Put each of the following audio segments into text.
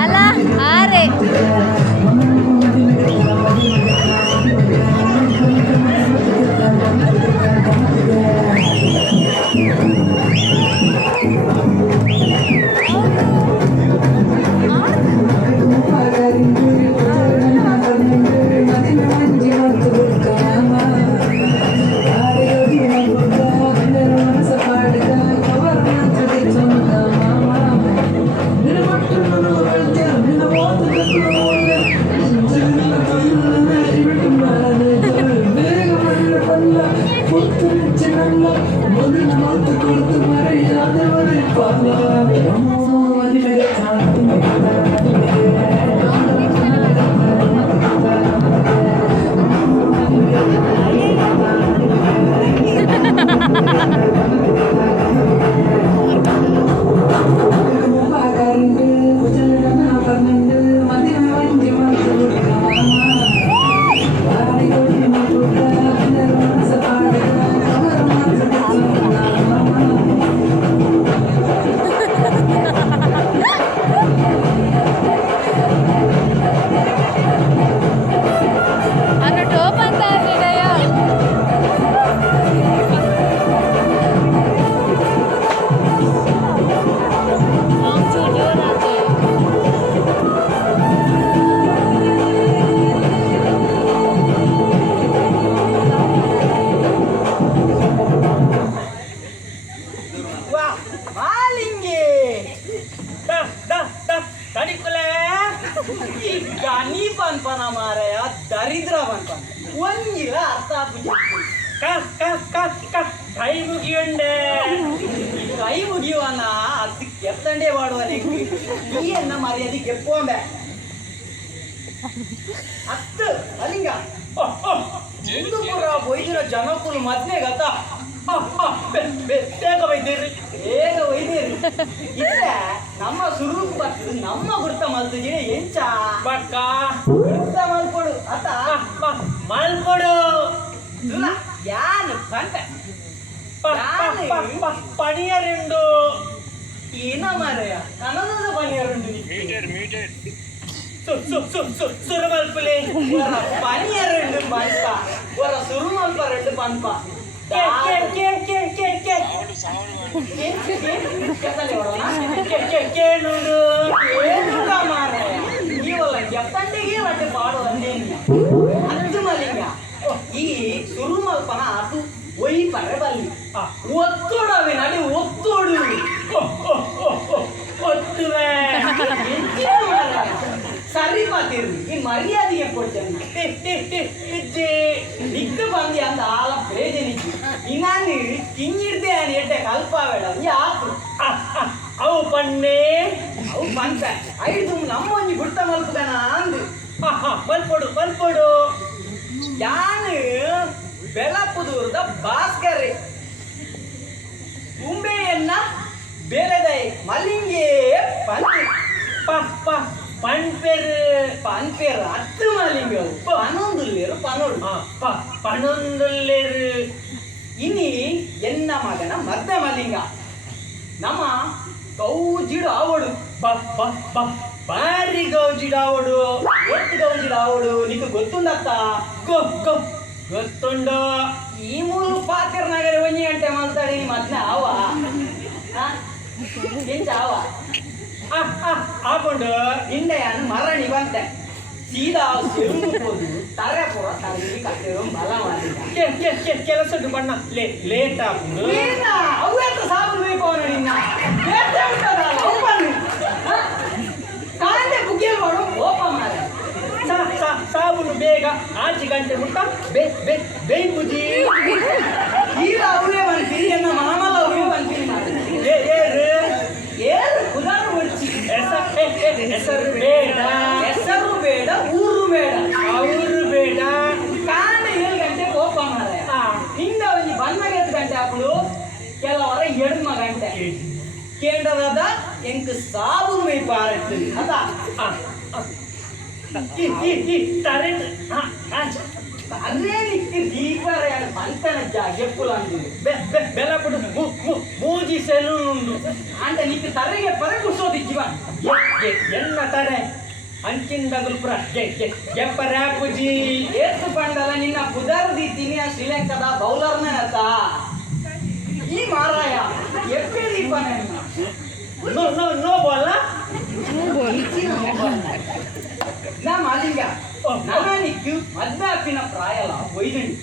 Alah, are. ದರಿದ್ರ ಬಂತಾನ ಒಂದಿಲ್ಲ ಅರ್ಥ ಕೈ ಮುಗಿಯುಂಡೆ ಕೈ ಮುಗಿಯುವನ ಅದಕ್ಕೆ ಎತ್ತಂಡೆ ಮಾಡುವ ನೀ ಎನ್ನ ಮರ್ಯಾದಕ್ಕೆ ಎಪ್ಪೋಂಬೆ ಅತ್ತು ಅಲ್ಲಿಂಗ ಹಿಂದೂಪುರ ಬೈದಿರೋ ಜನಕ್ಕೂ ಮೊದ್ಲೇ ಗತ ಬೇಗ ಬೈದಿರ್ರಿ ಬೇಗ ಬೈದಿರ್ರಿ ಇಲ್ಲೇ ನಮ್ಮ ಸುರುಕು ಬರ್ತದೆ ನಮ್ಮ ಗುರ್ತ ಮಲ್ತಿದ್ದೀನಿ ಎಂಚ ಬಕ್ಕ ಗುರ್ತ ಮಲ್ಕೊಡು ಅತ್ತ ಮಲ್ಕೊಡು ಯಾನು ಬಂಟ ಪಣಿಯರುಂಡು ಏನ ಮಾರಯ್ಯ ನನ್ನದ ಪಣಿಯರುಂಡು ಸುರುಮಲ್ಪುಲೆ ಪಣಿಯರುಂಡು ಪಂಪ ಒರ ಸುರುಮಲ್ಪ ರೆಂಡು ಪಂಪ ಎತ್ತಂಡಿಗೆ ಬಟ್ಟೆ ಪಾಡು ಅಂದೇನಿಲ್ಲ ಅದು ಮಲಿಂಗ ಈ ಸುರುಮಲ್ಪನ ಅದು ಒಯ್ ಪರಬಲ್ಲಿ ಒತ್ತೋಡವೆ ನಡಿ ಒತ್ತೋಡು ಒತ್ತುವೆ ಸರಿ ಮಾತಿರ್ರಿ ಈ ಮರ್ಯಾದೆಗೆ ಕೊಡ್ತೇನೆ ನಿಕ್ಕ ಬಂದಿ ಅಂದ ಆಲ ಬೇಜನಿಕ್ಕೆ ಇನ್ನಾನು ಕಿಂಗಿಡ್ದೆ అని ಎಡ್ಡೆ ಕಲ್ಪಾವೇಡ ಯಾತು ಅವು ಪಣ್ಣೆ ಅವು ಪಂತ ಐದು ನಮ್ಮೊಂಜಿ ಗುಡ್ತ ಮಲ್ಪುಗನ ಅಂದು ಮಲ್ಪೊಡು ಮಲ್ಪೊಡು ಯಾನು ಬೆಳಪುದೂರದ ಭಾಸ್ಕರ್ರೆ ಉಂಬೆಯನ್ನ ಬೇಲೆದೈ ಮಲ್ಲಿಂಗೆ ಪಂಚೆ ಪನ್ಪೇರು ಹತ್ತು ಮಲ್ಲಿಂಗ ಪನೊಂದುಲ್ಲೇರು ಪನೊಂದುಲ್ಲೇರು ಇನಿ ಎನ್ನ ಮಗನ ಮದ್ದ ಮಲ್ಲಿಂಗ ನಮ್ಮ ಗೌಜಿಡು ಆವಡು ಬಾರಿ ಗೌಜಿಡು ಆವಡು ಎತ್ತು ಗೌಜಿಡು ಆವಡು నీకు ಗೊತ್ತುಂದತ್ತ ಗೊತ್ತುಂಡು ಈ ಮೂರು ಪಾತಿರ್ನಾಗರ ಒಂಜಿ ಗಂಟೆ ಮಾತಾಡಿ ಮದ್ನ ಆವ ಎಂಚ ಆವ ಹಾಕೊಂಡು ಹಿಂಡೆಯನ್ನು ಮರಣಿ ಬಂತೆ ಸೀದಾ ಹೋದು ತರೆ ಪುರ ತರಗಿ ಕಟ್ಟಿರೋ ಬಲ ಮಾಡಿದ ಕೆಲಸ ಬಣ್ಣ ಲೇಟ್ ಹಾಕೊಂಡು ಅವೆಂತ ಸಾಬು ಬೇಕು ಅವನ ನಿನ್ನ ಕಾಂಡೆ ಬುಗ್ಗೆ ಮಾಡು ಕೋಪ ಮಾರ ಸಾಬುನು ಬೇಗ 5 ಗಂಟೆ ಮುಟ್ಟ ಬೇ ಬುಜಿ ಈಗ ಅವೇ ಬಂತೀರಿ ಎನ್ನ ಮಾಮಲ ಅವೇ ಬಂತೀರಿ ಏರು ಕುದಾರು ಹೆಸರು ಬೇಡ ಊರು ಬೇಡ ಅವರು ಬೇಡ ಕಾಂಡ 7 ಗಂಟೆ ಕೋಪ ಮಾರ ಹಿಂದೆ ಒಂದು ಬನ್ನಗೆ 8 ಗಂಟೆ ಹಾಕೊಂಡು ಕೆಲವರ 2 ಗಂಟೆ ಕೇಂದ್ರದ ಎಂಕ್ ಸಾಬು ಮೈ ಪಾರಟ್ಟು ಅದ ಅದೇ ದೀಪಾರ ಮಂತನ ಎಪ್ಪುಲ ಅಂದಿದೆ ಬೆಲ ಬಿಡು ಸೆಲೂನ್ ಉಂಡು ಅಂತ ನಿಕ್ಕೆ ತರೆಗೆ ಪರ ಕುಸೋದು ಜೀವನ್ ಎನ್ನ ತಾರೆ ಅಂಚಿಂದಗಲ್ ಪುರ ಎಪ್ಪ ರ್ಯಾಪುಜಿ ಏತು ಪಂಡಲ ನಿನ್ನ ಪುದರ್ದಿ ತಿನಿಯ ಶ್ರೀಲಂಕಾದ ಬೌಲರ್ನೇ ಅತ್ತ ಈ ಮಾರಾಯ ಎಪ್ಪೆ ದೀಪನೇ ನೋ ನೋ ನೋ ಬೋಲ ನಾ ಮಾಲಿಂಗ ನಾನಿಕ್ಕು ಮದ್ದಾಪಿನ ಪ್ರಾಯಲ ಒಯ್ದಣಿ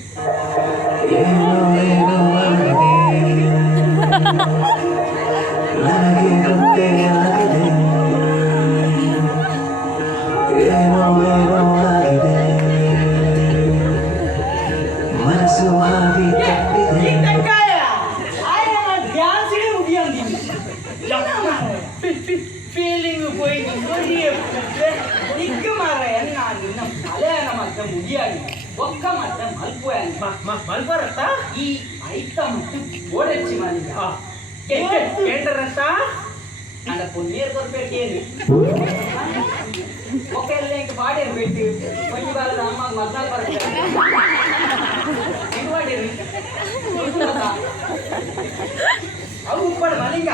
ಫೀಲಿಂಗ್ ಹೋಯ್ತು ನಿಕ್ಕ ಮಾರಾಯ ನಾನು ನಿನ್ನ ತಲೆಯನ ಮತ್ತೆ ಮುಗಿಯಾಗಿ ಒಕ್ಕ ಮತ್ತೆ ಮಲ್ಪೋಯಾಗಿ ಮಲ್ಪರತ್ತ ಈ ಐತ ಮತ್ತು ಓಡಚ್ಚಿ ಮಾಲಿಂಗ ఏంటరత్త అంత పొన్నీరు కొరిపెట్టేది ఒక వెళ్ళి ఇంక పాడేరు పెట్టి కొంచెం వాళ్ళ అమ్మ మసాలా పడతారు ఇంక పాడేరు అవు ఇప్పుడు మలింగ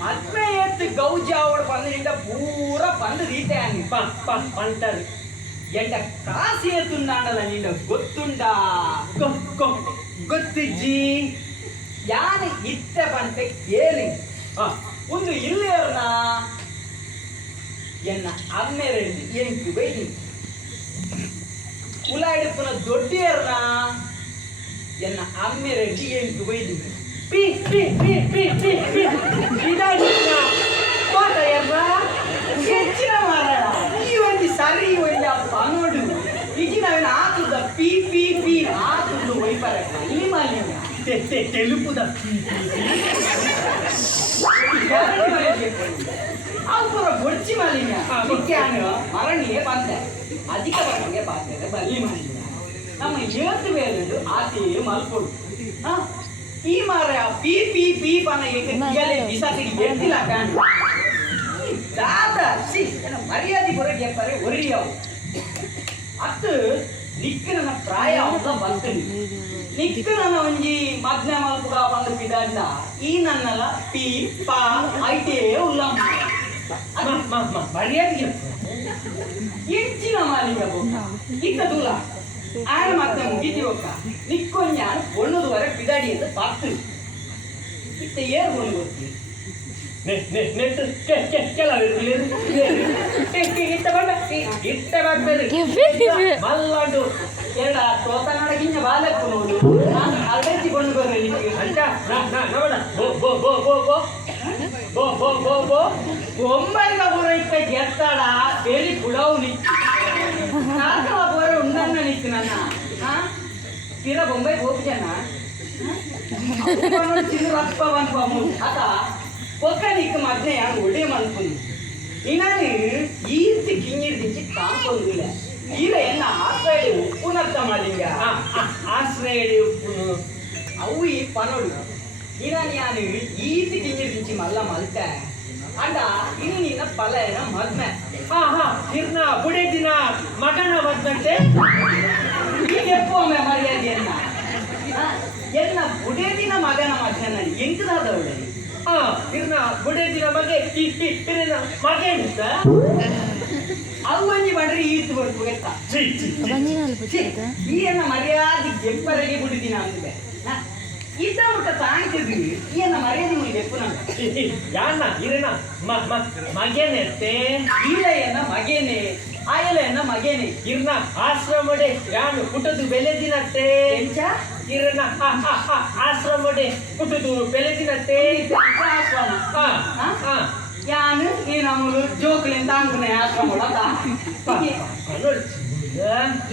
మద్మె ఎత్తు గౌజి ఆవిడ పందిరింట పూర పండు తీతాయని పంటది ಎಂಟ ಕಾಸಿ ಎತ್ತುಂದಾಂಡಲ ನಿಂಡ ಗೊತ್ತುಂಡಾ ಗೊತ್ತಿಜ್ಜಿ ಯಾನ ಇತ್ತೆ ಬಂತೆ ಕೇಳಿ ಒಂದು ಇಲ್ಲೇರ್ನ ಎನ್ನ ಅಮ್ಮೆರೆಂದು ಎಂಟು ಬೈದಿ ಉಲಾಡಿಪ್ಪನ ದೊಡ್ಡೇರ್ನ ಎನ್ನ ಅಮ್ಮೆರೆಂದು ಎಂಟು ಬೈದಿ ಪಿ ಪಿ ಪಿ ಪಿ ಪಿ ಪಿ ಇದಾಗಿಲ್ಲ ಕೋಟ ಎರ್ರ ಹೆಚ್ಚಿನ ಮಾರಾಯ ಈ ಒಂದು ಸರಿ ಒಂದು ಪನೋಡು ಇಜಿ ನಾವೇನು ಆತುದ ಪಿ ಪಿ ಪಿ ಆತುದು ವೈಪರ ಇಲ್ಲಿ ಮಾಲಿನ್ಯ తెలుపుదా ಅವುರ ಬೊಡ್ಚಿ ಮಾಲಿನ್ಯ ವಿಜ್ಞಾನ ಮರಣಿಯೇ ಬಂದೆ ಅಧಿಕ ಬರಣಿಗೆ ಬಾಧ್ಯತೆ ಬಲ್ಲಿ ಮಾಲಿನ್ಯ ನಮ್ಮ ಏತು ಬೇರೆಂದು ಆತೆಯೇ ಮಲ್ಕೊಡು ಈ ಮಾರಾಯ ಪಿ ಪಿ ಪಿ ಪನ ಬಿಸಾತಿಗೆ ಎತ್ತಿಲ್ಲ ಫ್ಯಾನ್ ದಾದಾ ಸಿ ಮರ್ಯಾದೆ ಹೊರಗೆ ಎಪ್ಪರೆ ಒರಿಯವು ಅತ್ತು ನಿಕ್ಕನ ಪ್ರಾಯ ಅಂತ ಬಂತನಿ ನಿಕ್ಕ ನನ್ನ ಒಂಜಿ ಮಗ್ನ ಮಲ್ಪುಗ ಬಂದು ಬಿಡಂಡ ಈ ನನ್ನಲ ಪಿ ಪಾ ಐಟೇ ಉಲ್ಲಂ ಮರ್ಯಾದೆ ಹೆಚ್ಚಿನ ಮಾಲಿಂಗ ಇಕ್ಕ ದೂಲ ಆಯ ಮತ್ತೆ ಮುಗಿತಿ ಒಕ್ಕ ನಿಕ್ಕೊಂಜ ಒಣ್ಣುದುವರೆ ಬಿದಾಡಿ ಅಂತ ಬಾಕ್ತು ಇತ್ತ ಏರ್ ಕೊಂಡು ಗೊತ್ತಿ ನೆಟ್ಟು ಕೆಲವು ಇಟ್ಟ ಬಂದ್ಮೇಲೆ ಮಲ್ಲಾಡು ಎರಡ ತೋತನಾಡಗಿಂಜ ಬಾಲೆಪ್ಪು ನೋಡು ನಾನು ಅಲ್ಡೆತ್ತಿಕೊಂಡು ಬರ್ರೆ ನಿಮಗೆ ಅಂತ ನೋಡ ಬೋ ಬೋ ಬೋ ಬೋ ಬೋ ಬೋ ಬೋ ಬೋ ಬೋ ಬೊಂಬೈಗ ಬರೋ ಇತ್ತ ಗೆತ್ತಾಡ ಬೇಲಿ ಕುಡವು ನಿಕ್ಕು ನಾಲ್ಕವ ಬರೋ ಉಂಡನ್ನ ನಿಕ್ಕು ನನ್ನ ತೀರ ಬೊಂಬೈ ಹೋಗ್ತೇನ ಚಿನ್ನ ರಪ್ಪ ಬಂದ್ಬಮ್ಮು ಅತ ಒಕ್ಕ ನಿಕ್ಕು ಮದ್ನೆ ಯಾರು ಒಡೆ ಮಲ್ಪುನು ಇನ್ನಾನು ಈರ್ತಿ ಕಿಂಗಿರ್ದಿಂಚಿ ಕಾಂಪೊಂದಿಲ್ಲ ಈಗ ಎನ್ನ ಆಶ್ರಯ ಉಪ್ಪುನತ್ತ ಮಾಲಿಂಗ ಆಶ್ರಯ ಉಪ್ಪುನು ಅವು ಈ ಪನೋಡು ಇನ್ನಾನು ಯಾನು ಈರ್ತಿ ಕಿಂಗಿರ್ದಿಂಚಿ ಮಲ್ಲ ಮಲ್ತೆ ಅಂಡ ಇನ್ನು ನಿನ್ನ ಪಲಯನ ಮದ್ಮೆ ತಿರ್ನ ಬುಡೆ ದಿನ ಮಗನ ಮದ್ದಂತೆ ಈಗ ಎಪ್ಪೊಮ್ಮೆ ಮರ್ಯಾದೆಯನ್ನ ಎನ್ನ ಬುಡೆ ದಿನ ಮಗನ ಮದ್ಮೆ ಎಂಕದಾದವಳೆ ತಿರ್ನ ಬುಡೆ ದಿನ ಮಗೆ ಮಗೆ ಅಂತ ಅವಂಜಿ ಮಾಡ್ರಿ ಈತು ಬರ್ತು ಗೊತ್ತಾ ಈ ಎನ್ನ ಮರ್ಯಾದೆ ಎಪ್ಪರಿಗೆ ಬಿಡುದಿನ ಅಂದಿದೆ ಇದ್ದ ಮುಟ್ಟ ತಾಂತಿದ್ವಿ ಈ ಎನ್ನ ಮರ್ಯಾದೆ ಮುಗಿ ಎಪ್ಪು ನಂಗೆ ಯಾನ ಇರನ ಮಗೇನೆತ್ತೆ ಇಲ್ಲ ಎನ್ನ ಮಗೇನೆ ಆಯಲ ಎನ್ನ ಮಗೇನೆ ಇರ್ನ ಆಶ್ರಮಡೆ ಯಾನು ಪುಟದು ಬೆಲೆ ದಿನತ್ತೆ ಎಂಚ ಇರನ ಆಶ್ರಮಡೆ ಪುಟದು ಬೆಲೆ ದಿನತ್ತೆ ಆಶ್ರಮ ಯಾನು ಈ ನಮ್ಮಳು ಜೋಕ್ಲಿಂದ ಅಂಗನೆ ಆಶ್ರಮ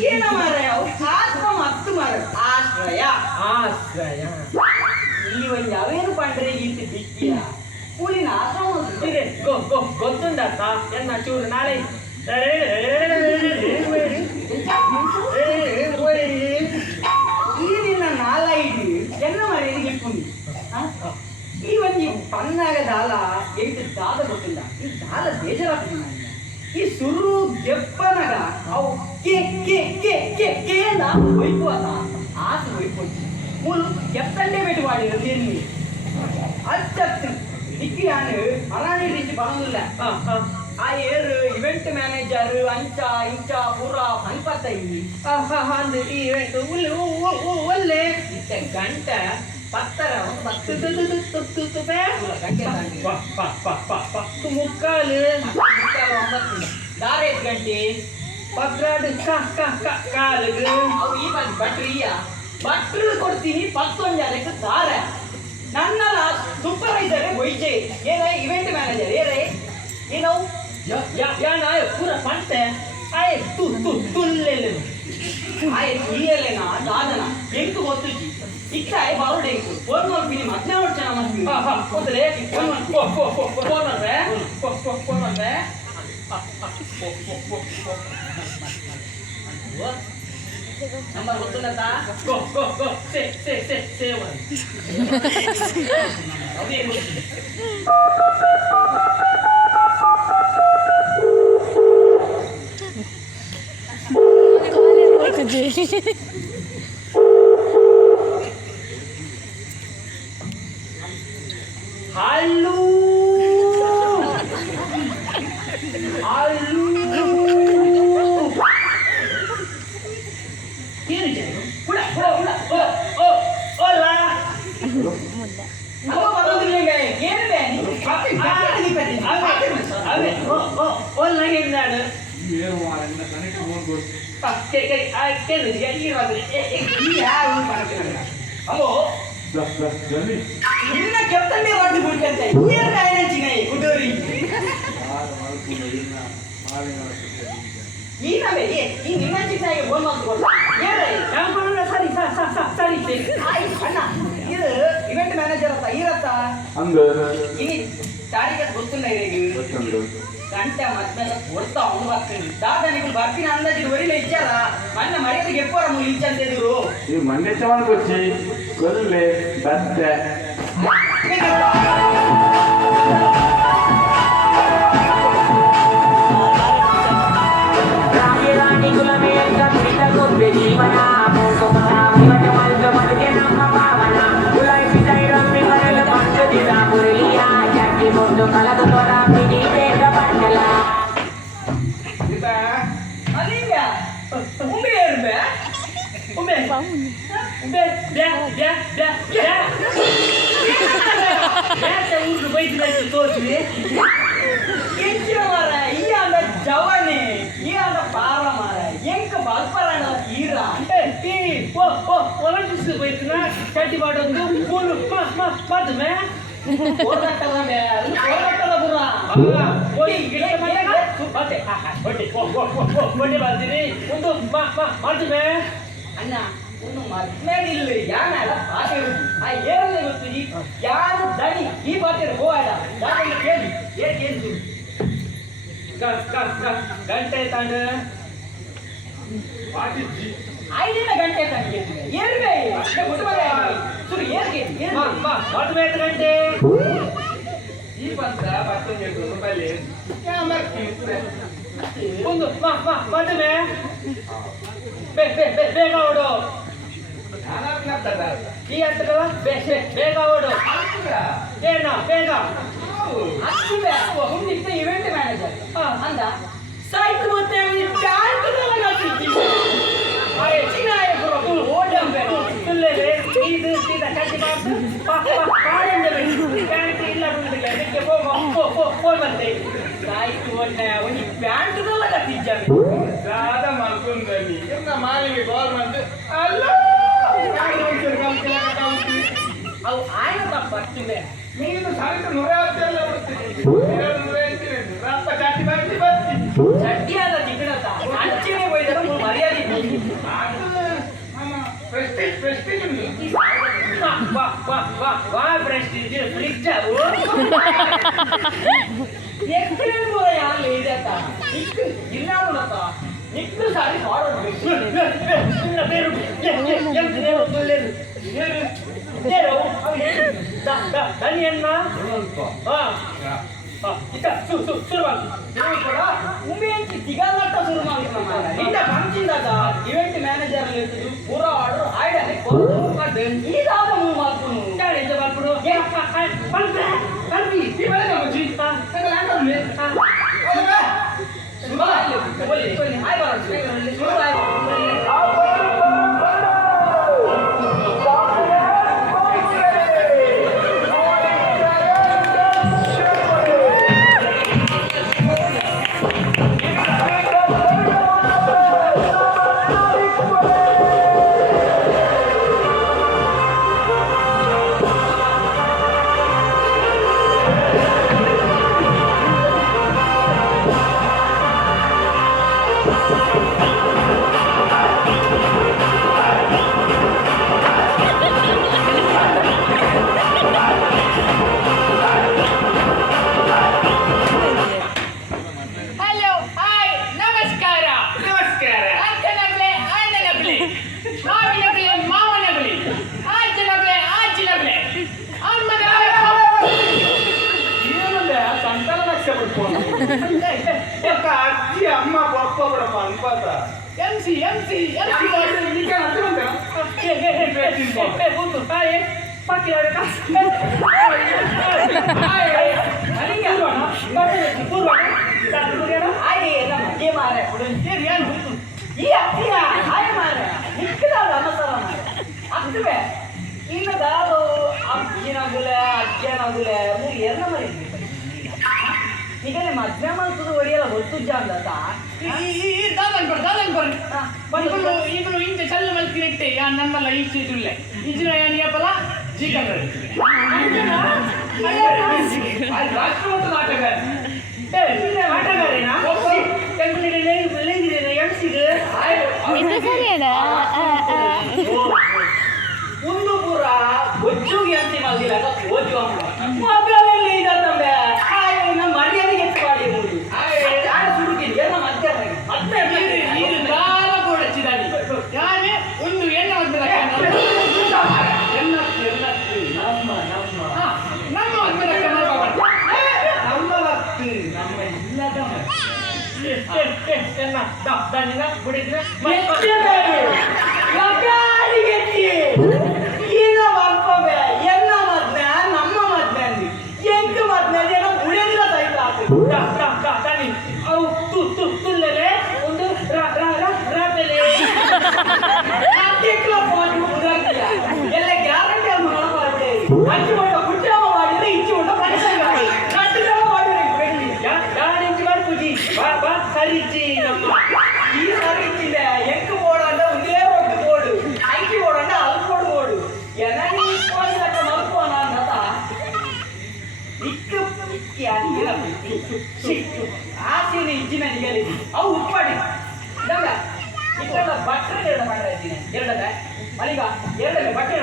ಏನ ಮಾರಾಯ ಆಶ್ರಮ ಹತ್ತು ಮಾರ ಆಶ್ರಯ ಆಶ್ರಯ ಈ ಒಂದು ಅವೇನು ಪಂಡ್ರೆ ಇಂತ ದಿಕ್ಕಿಯ ಕೂಲಿನ ಆಶ್ರಮ ಗೊತ್ತುಂಡತ್ತ ಎನ್ನ ಚೂರು ನಾಳೆ ಈ ನಿನ್ನ ನಾಲ ಇಡಿ ಎನ್ನ ಮರ್ಯಾದೆ ಇಪ್ಪುಂಡಿ ಈ ಒಂದು ಪನ್ನಾಗ ದಾಲ ಎಂಟು ದಾದ ಗೊತ್ತಿಲ್ಲ ಈ ದಾಲ ಬೇಜಾರಾಗ್ತದೆ ನನಗೆ ಈ ಸುರು ಗೆಪ್ಪನಗ ಅವು K K K K K ಅಂದ ಒಯ್ಪು ಅದ ಆತು ಒಯ್ಪು ಮೂಲು ಕೆತ್ತಂಡೆ ಬೆಟ್ಟು ಮಾಡಿರೋದು ಎಲ್ಲಿ ಮರಾಠಿ ರೀತಿ ಬರೋದಿಲ್ಲ ಆ ಏರು ಇವೆಂಟ್ ಮ್ಯಾನೇಜರ್ ಅಂಚ ಇಂಚ ಪೂರ ಅನ್ಪತ್ತೈ ಅಂದ್ ಈ ಇವೆಂಟ್ ಒಳ್ಳೆ ಗಂಟೆ ಪತ್ತರ ಮುಕ್ಕಾಲು ದಾರೆ ಗಂಟೆ ಪತ್ರಾಡು ಕಾಲು ಅವು ಈ ಬಂದು ಬಟ್ರಿಯ ಬಟ್ರು ಕೊಡ್ತೀನಿ 11 ಜನಕ್ಕೆ ದಾರ ನನ್ನಲ್ಲ ಸೂಪರ್ವೈಸರ್ ವೈಜೆ ಏನೇ ಇವೆಂಟ್ ಮ್ಯಾನೇಜರ್ ಏನೇ ಏನೋ ಯಾನ ಪೂರ ಪಂಟೆ ಆಯ್ ತುಲ್ಲೆ ಆಯ್ ಈಯಲೇನಾ ದಾದನ ಎಂಟು ಗೊತ್ತುಜಿ ಇಕ್ಕಾಯ್ ಬಾರೋಡೆಂಕು ಫೋನ್ ಮಾಡ್ತೀನಿ 14 ಜನ ಮಾಡ್ತೀನಿ ಹೋದ್ರೆ ಫೋನ್ ಮಾಡ್ರೆ ನಂಬರ್ ಗೊತ್ತುಂಟ ಸೇವ್ ಅದೇ Halo. Ini jadi. Udah. Hola. apa ಬರೋದಿಲ್ಲ ಏನಿದೆ Hola ಎಂದಾಡು. ಹಲೋ ನಿನ್ನ ಕೆತ್ತನೆ ಮಾಡಿ ಬಿಡ್ಕಂತೆ ಏನು ಆಯ್ನಂಚಿನ ಕುಟೋರಿ ಈ ನವೆ ಈ ನಿಮ್ಮ ಚಿನ್ನಾಗಿ ಫೋನ್ ಮಾಡ್ಕೊಂಡು ಸರಿ ಅಣ್ಣ ಇದು ಇವೆಂಟ್ ಮ್ಯಾನೇಜರ್ ಅಂತ ಇರತ್ತ ಇನಿ ತಾರೀಖ ಗೊತ್ತಿಲ್ಲ ಇರಿಗೆ ಗಂಟೆ ಮಧ್ಯಾಹ್ನ ಕೊಡ್ತಾ ಅವನು ಬರ್ತೀನಿ ದಾದನಿಗಳು ಬರ್ತೀನಿ ಅಂದಾಜಿಗೆ ಒರಿಲೆ ಇಚ್ಚಾರ ಮೊನ್ನೆ ಮರ್ಯಾದೆಗೆ ಎಪ್ಪರ ಮೂಲ ಇಚ್ಚಂತಿದ್ರು ಈ ಮಂಡ್ಯ ಚವನ್ ಕೊಚ್ಚಿ ಕೊಲ್ಲೆ ಬತ್ತೆ ಜೀವನ ನಮ್ಮ ಭಾವನ ಗುಲಾಬಿ ಬಿಟ್ಟೈರಮ್ಮಿ ಬರಲು ಬಂದಿದ ಮುರಳಿಯ ಜಾತಿ ಮುಂದು ಕಲದು ತೊಡ ಪಿಡಿ ಬೇಗ ಬಂದಲ ಅಲ್ಲಿಂದ ಉಂಬೆ ಇರ್ಬೆ Umbe, ಊರು ಬೈತಿಲ್ಲ ತೋರಿಸಿ ಹೆಚ್ಚಿನ ಮಾರ ಈ ಅಂದ ಜವಾನೆ ಈ ಅಂದ ಪಾರ ಮಾರ ಎಂಕ ಬಲ್ಪರಾಣ ಈರ ಒಲಂಪಿಕ್ಸ್ ಬೈತಿನ ಚಟಿ ಮಾಡೋದು ಫೋನು ಮದುವೆ ಹೋರಾಟದ ಬುರ ಬಡ್ಡಿ ಬರ್ತೀನಿ ಒಂದು ಮದುವೆ ಅಣ್ಣ ಒಂದು ಮದ್ಮೇಲೆ ಇಲ್ಲ ಯಾನಲ್ಲ ಪಾಠ ಆ ಏರಲ್ಲೇ ಗೊತ್ತು ಈ ಯಾರು ದಣಿ ಈ ಪಾಠ ಹೋಗಾಡ ದಾಟಲ್ಲಿ ಕೇಳಿ ಏನು ಗಂಟೆ ತಾಂಡ ಐದಿನ ಗಂಟೆ ತನಕ ಏರ್ಬೇ ಗೊತ್ತಬಲ್ಲ ಸುರು ಏರ್ಗೆ ಮದುವೆ ಗಂಟೆ ಈ ಬಂತ 11 ರೂಪಾಯಿ ಒಂದು ಮದುವೆ ಬೇಗ ಓಡು ಈ ಅಂತಲ್ಲ ಬೇಗ ಓಡು ಏನ ಬೇಗ ಮುಂದಿತ್ತ ಇವೆಂಟ್ ಮ್ಯಾನೇಜರ್ ಅಂದ ಸೈಟ್ ಮತ್ತೆ ಇದು ಸೀದಾ ಕಟ್ಟಿ ಫೋನ್ ಬಂದೆ ಆಯ್ತು ಒಂದು ಪ್ಯಾಂಟ್ದಲ್ಲ ಕತ್ತಿದ್ದಾವೆ ರಾಧ ಮಲ್ಕೊಂಡಲ್ಲಿ ಇನ್ನ ಮಾಲಿಗೆ ಗೌರ್ಮೆಂಟ್ ಅಲ್ಲ ಅವು ಆಯ್ನ ತಪ್ಪಾಗ್ತಿವೆ ನೀನು ಸರಿತ 110 ಬಿಡ್ತೀನಿ ರಪ್ಪ ಚಾಟಿ ಬರ್ತಿ ಚಡ್ಡಿಯಾದ ಜಿಗ್ಡತ ಅಂಚೆನೆ ಬೈದರೆ ಮರ್ಯಾದೆ ಪ್ರೆಸ್ಟೀಜ್ ಪ್ರೆಸ್ಟೀಜ್ ಫ್ರಿಡ್ಜ್ ಎಕ್ಸ್ಪ್ಲೇನ್ ಬೋರ ಯಾರು ಇದೆತ್ತ ನಿಕ್ಕು ಇಲ್ಲ ನೋಡತ್ತ ನಿಕ್ಕು ಸಾರಿ ಮಾಡೋದು ದನಿಯನ್ನ ಉಂಬೆಂಚಿ ದಿಗಲ್ಲಟ್ಟ ಶುರು ಮಾಡಿದ್ದ ಇಂದ ಪಂಚಿಂದಾಗ ಇವೆಂಟ್ ಮ್ಯಾನೇಜರ್ ಇರ್ತದೆ ಪೂರ ಆರ್ಡರ್ ಆಯ್ಡನೆ ಇದಾದ ಮೂವ್ ಮಾಡ್ಕೊಂಡು ಬರ್ಬಿಡು ఒక అజ్జి అమ్మ గొప్ప కూడా అనిపోత MC నీకే అర్థం ಈಗಲೇ ಮದ್ವೆ ಮಾಡ್ತದ ಒಡಿಯಲ್ಲ ಗೊತ್ತುಜ್ಜ ಅಂದತ್ತ ఇప్పుడు ఇంత చల్ల మలికినట్టే నన్నల ఈ చేతుల్లే ఇచ్చిన చెప్పలా జీకన్ రాష్ట్రమంతా నాటగారు ఆటగారేనా ಒಂದು ಪೂರ ಗೊಜ್ಜುಗಿ ಅಂತ ಮಲ್ದಿಲ್ಲ ಓಜು ಮೊಬೈಲಲ್ಲಿ ಇದಂಬೆ ನಮ್ಮ ಮರ್ಯಾದೆಗೆ ಎತ್ತು ಮಾಡಿ ಮೂರು ಸುಡುಕಿಲ್ಲ ಎಲ್ಲ ಮಧ್ಯಾಹ್ನ ಮತ್ತೆ ಇದು ದಾರ ಕೂಡ ಚಿದಾಡಿ ಯಾರೇ ಒಂದು ಎಣ್ಣೆ ಆಗ್ಬೇಕು ಎಲ್ಲ ಗ್ಯಾರಂಟಿ ಅನ್ನು ಅಜ್ಜಿ ಉಂಟ ಕುಟ್ಟಾಮ ಮಾಡಿದ್ರೆ ಇಚ್ಚಿ ಉಂಟ ಪಡಿಸಂಗ ಕಟ್ಟಿದಾಮ ಈ ಸರಿಚಿಲ್ಲ ಎಂಟು ಬೋರ್ಡ್ ಅಂದ್ರೆ ಒಂದೇ ಒಂದು ಬೋರ್ಡ್ ಅಂಕಿ ಬೋರ್ಡ್ ಅಂದ್ರೆ ಅಲ್ಕೋಡ್ ಬೋರ್ಡ್ ಎನಗೆ ಇಟ್ಕೊಂಡಿಲ್ಲ ಮಲ್ಕೋಣ ಅಂತ ಇಕ್ಕು ಇಕ್ಕಿ ಅಡಿಗಿಲ್ಲ ಸಿಕ್ಕು ಆಸೆನ ಇಜ್ಜಿನ ನಿಗಲಿ ಅವು ಉಪ್ಪಾಡಿ ಇಲ್ಲ ಇಷ್ಟೆಲ್ಲ ಬಟ್ಟೆ ಎರಡು ಮಾಡ್ತಾ ಇದ್ದೀನಿ ಎರಡಲ್ಲ ಮಲಿಗ ಎರಡಲ್ಲ ಬಟ್ಟೆ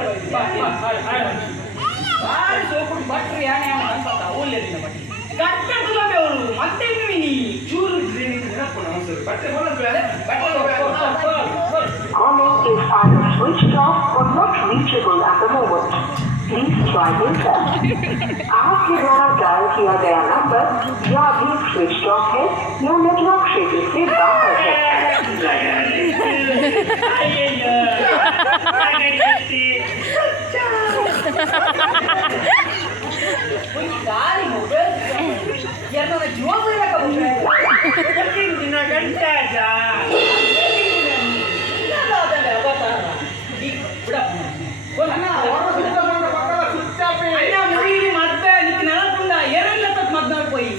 ಭಾರಿ ಸೋಪುಟ್ಟು ಬಟ್ರು ಯಾಣೆ ಅನ್ಸತ್ತ ಊರ್ಲಿನ ಬಟ್ಟೆ ಕಟ್ಟಡದಲ್ಲಿ ಅವರು ಮತ್ತೆ ನೀ ಚೂರು Calling is either switched off or not reachable at the moment. Please try later. आपके द्वारा डायल किया गया नंबर या अभी स्विच ऑफ है या नेटवर्क क्षेत्र से बाहर है. ಗಾಳಿ ಮೊಬೈಲ್ ಎಲ್ಲ ಜೀವ ದಿನ ಗಂಟಾಜ ಮದ್ವೆ ನಿಕ್ಕೆ ನೆನಪುಂಡ ಎರಡ್ಲ ತತ್ ಮದ್ವೆ ಹೋಯಿ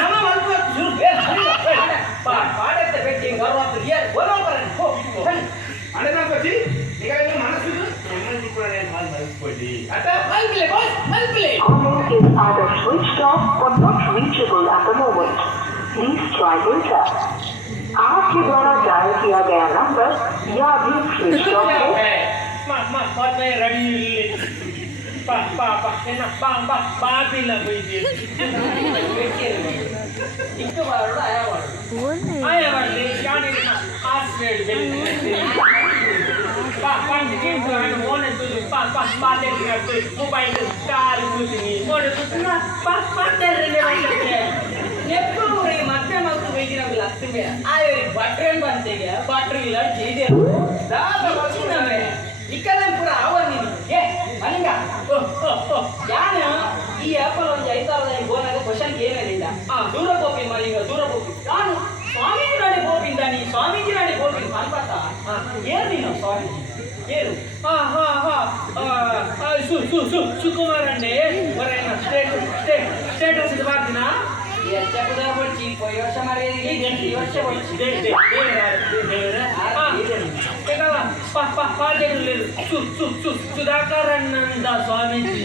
ನಮ್ಮ ಮಲ್ಪು ಪಾಡತ್ತೆ ಬೆಟ್ಟಿ ಗರ್ವತ್ತು ಏರ್ ಬರೋ ಬರಲಿ ಅಡನಾಪತಿ ಈಗ ಮನಸ್ಸು ನೆಮ್ಮದಿ ಕೂಡ ಮನಸ್ಕೊಡಿ ಅಟ ಮಲ್ಪಿಲೆ Calling is either switched off or not reachable at the moment. Please try later. आपके द्वारा डायल किया गया नंबर या अभी स्विच ऑफ है. ಮತ್ತೆ ರೆಡಿ ಇಲ್ಲಿ ಬಾಬಿಲ್ಲ ಬೈದಿ ಇಟ್ಟು ಬಾರೋಡು ಆಯ ಮಾಡಲಿ ಯಾನಿನ ಹಾಸ್ಪಿಟಲ್ ಮೊಬೈಲ್ ಕಾಲ್ ಕೂತೀನಿ ಎప్పుడు ಮತ್ತೆ ಮಲ್ತು ಬೈದಿನವಿಲ್ಲ ಅಷ್ಟೇ ಆಯರಿ ಬಟ್ರೇನ್ ಬಂತೆಗೆ ಬಟ್ರು ಇಲ್ಲ ಚೀದೆ వచ్చినవే ఇక్కడ కూడా అవన్నీ ఏ మలింగ ಯಾನು ಈ ಆಪಲ್ ಒಂದು 5000 ಗೋನಾಗ ಕ್ವಶನ್ ಏನಿಲ್ಲ ದೂರ ಹೋಗಿ ಮಲಿಂಗ ದೂರ ಹೋಗಿ ನಾನು ಸ್ವಾಮೀಜಿ ನಾಡಿ ಹೋಗಿಂದ ನೀ ಸ್ವಾಮೀಜಿ ನಾಡಿ ಹೋಗಿ ಅನ್ಬತ್ತ ಏನು ನೀನು ಸ್ವಾಮೀಜಿ ಏನು ಸುಕುಮಾರ್ ಅಂಡೆ ಸ್ಟೇಟಸ್ ಇದು ಮಾಡ್ತೀನಾ ಎಚ್ಚಪದ ಹೊಡ್ಚಿ ವರ್ಷ ಮಾಡಿ ಈ ವರ್ಷ ಹೊಡ್ಚಿ ಸುಧಾಕರಣ್ಣಂದ ಸ್ವಾಮೀಜಿ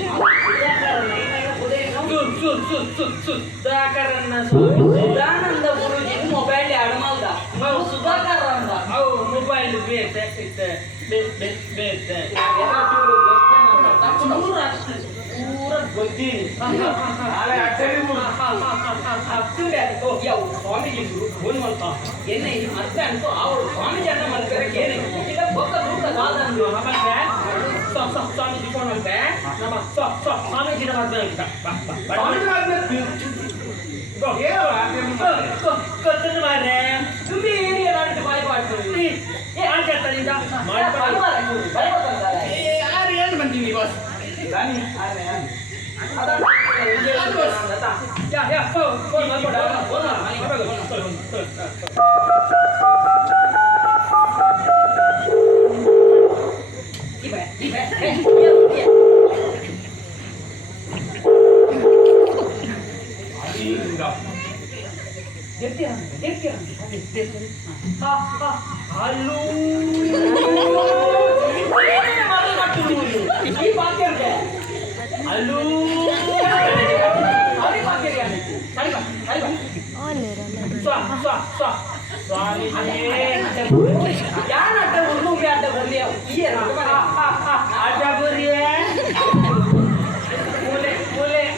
ಸುಧಾಕರಣ್ಣ ಸ್ವಾಮೀಜಿ ಸುಧಾನಂದ ಗುರುಜಿ ಮೊಬೈಲ್ ಅಡಮಲ್ದ ಸುಧಾಕರ್ ಅಂದ ಅವು ಮೊಬೈಲ್ ಬೇತೆ ಬೇತೆ ಪೂರ ಗೊತ್ತೀನಿ ನಾಳೆ ಅಟ್ಟರಿ ಸ್ವಾಮೀಜಿ ಫೋನ್ ಮಾಡ್ತಾ ಎನ್ನೆ ಇದು ಮತ್ತೆ ಅಂತೂ ಅವರು ಸ್ವಾಮೀಜಿ ಅನ್ನ ಮಾಡ್ತಾರೆ ಏನೇ ಈಗ ಬೊಕ್ಕ ದೂರ ಕಾದ ಅಂದ್ರು ಆಮೇಲೆ ಸ್ವಾಮೀಜಿ ಫೋನ್ ಮಾಡ್ತೆ ನಮ್ಮ ಸ್ವಾಮೀಜಿನ ಮದ್ವೆ ಗೊತ್ತನ್ನು ಮಾರ್ರೆ ತುಂಬಿ ಏರಿಯ ಮಾಡಿಟ್ಟು ಬಾಯಿ ಮಾಡ್ತೀವಿ ಏ ಆಚೆ ಆಗ್ತದಿಂದ ಯಾರು ಏನು ಬಂದೀನಿ ಬಾಸ್ ಹಲೋ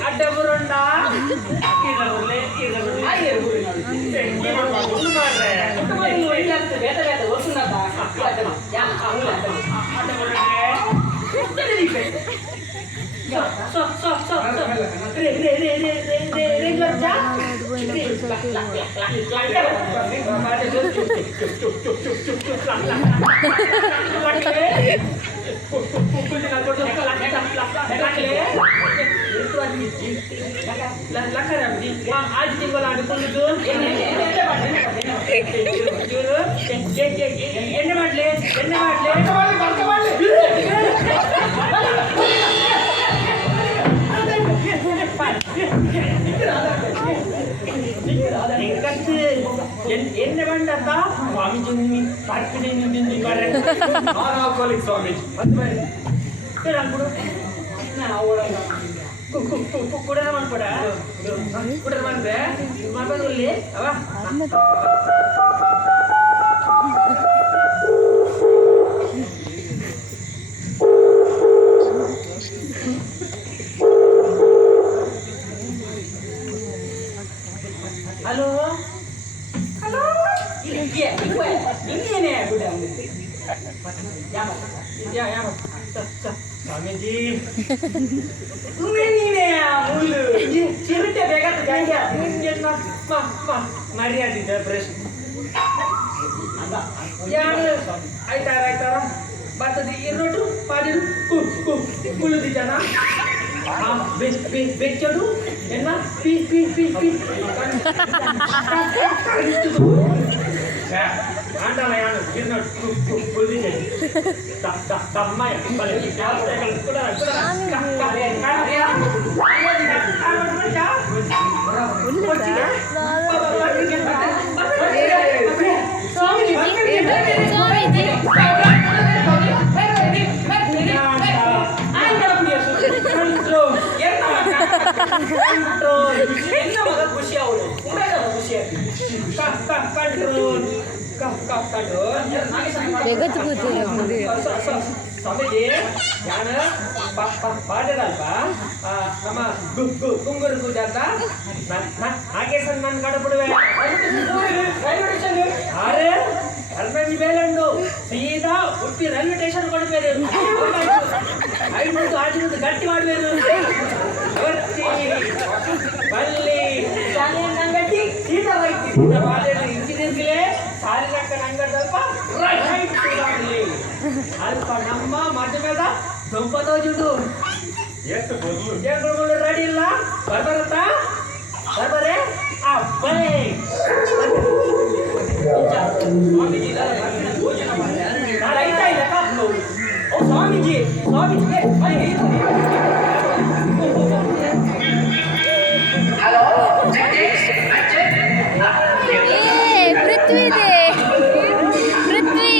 అడ్డబురుండా आज ತಿಂಗಳು ಅನ್ಕೊಂಡು ಎಣ್ಣೆ ಮಾಡ್ಲಿ ಎಣ್ಣೆ ಬಂಡತ್ತ ಸ್ವಾಮೀಜಿ ತಾಕಿದೆ ನಿಂದು ಬರ್ರೆ ಸ್ವಾಮೀಜಿ ಕೂಡ ಮಾಡ್ಕೊಡ ಕೂಡ ಬಂದ್ರೆ ಮಾಡ್ಬಲ್ಲಿ ಅವ ಹಲೋ ಹಲೋ ನೀನೇನೆ ಸ್ವಾಮೀಜಿ ನೀನೇ ಮುಳ್ಳು ಚಿರತೆ ಬೇಕಾದ ಮರ್ಯಾದಿದ್ದ ಪ್ರಶ್ನೆ ಆಯ್ತಾರ ಬರ್ತದೆ ಇರೋಟು ಪಾಡಿರು ಮುಳ್ಳುದಿದ್ದಾನ ಬೆಚ್ಚಡು ಎನ್ನ ಪೀ ಆಂಡಲ ಯಾನು ಇರ್ನೋಟು ಕುಳಿದಿದೆ ತಮ್ಮಯ್ಯ ಖುಷಿ ಅವರು ಸ್ವಾಮೀಜಿ ನಾನು ಪಾಡ್ಯದಲ್ಪ ನಮ್ಮ ಗುಂಗುರು ಪೂಜೆ ಅಂತ ಹಾಗೆ ಸನ್ಮಾನ ಕಡಬಿಡುವೆ ಅರೆ ಅರ್ಧಂಜಿ ಬೇಲಂಡು ಸೀದಾ ಉಡುಪಿ ರೈಲ್ವೆ ಸ್ಟೇಷನ್ ಕೊಡ್ಬೇರು 5 ಆಟದ ಗಟ್ಟಿ ಮಾಡಬೇಕು ಬಲ್ಲಿ ನಂಗಟ್ಟಿ ಸೀದಾ ಹೋಯ್ತಿ ಇಂಜಿನಿಯರ್ಗೆ ಸಾರಿ ರಕ್ಕ ನಂಗಡ್ದಲ್ಪ ಅಲ್ಪ ನಮ್ಮ ಮಧ್ಯದ ದೊಂಪದೋಜುಡು ಎಷ್ಟು ಬದಲು ಜೇಗಳು ರೆಡಿ ಇಲ್ಲ ಬರ್ಬರತ್ತಾ ಬರ್ಬರೇ ಆ ಬರೇ ಸ್ವಾಮೀಜಿ ರೈತ ಇಲ್ಲ ಕಾಪು ಓ ಸ್ವಾಮೀಜಿ ಹಲೋ ಪೃಥ್ವಿ ಇದೆ ಪೃಥ್ವಿ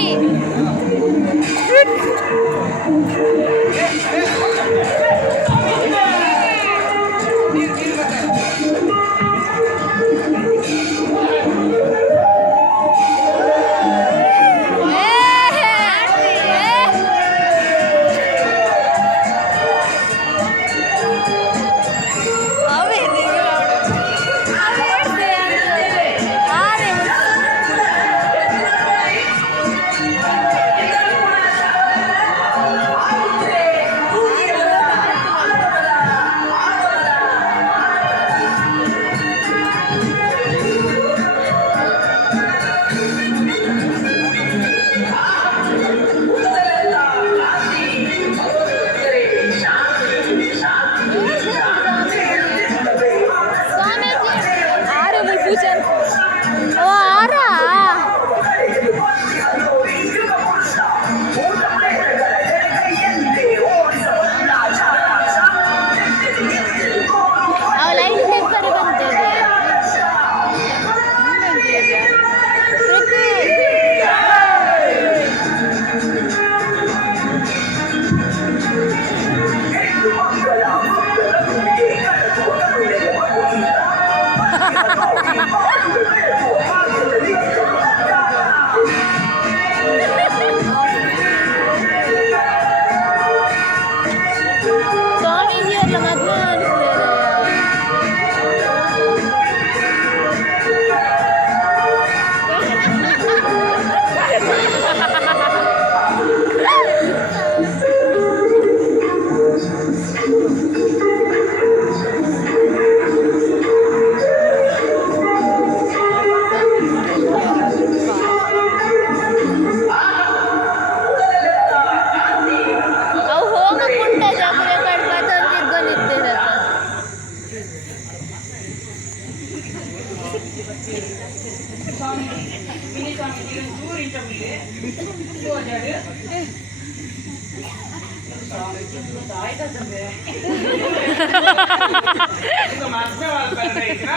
ಇನ್ನು ಮದ್ವೆ ಮಾಡ್ತಾರೆ ಈಗ.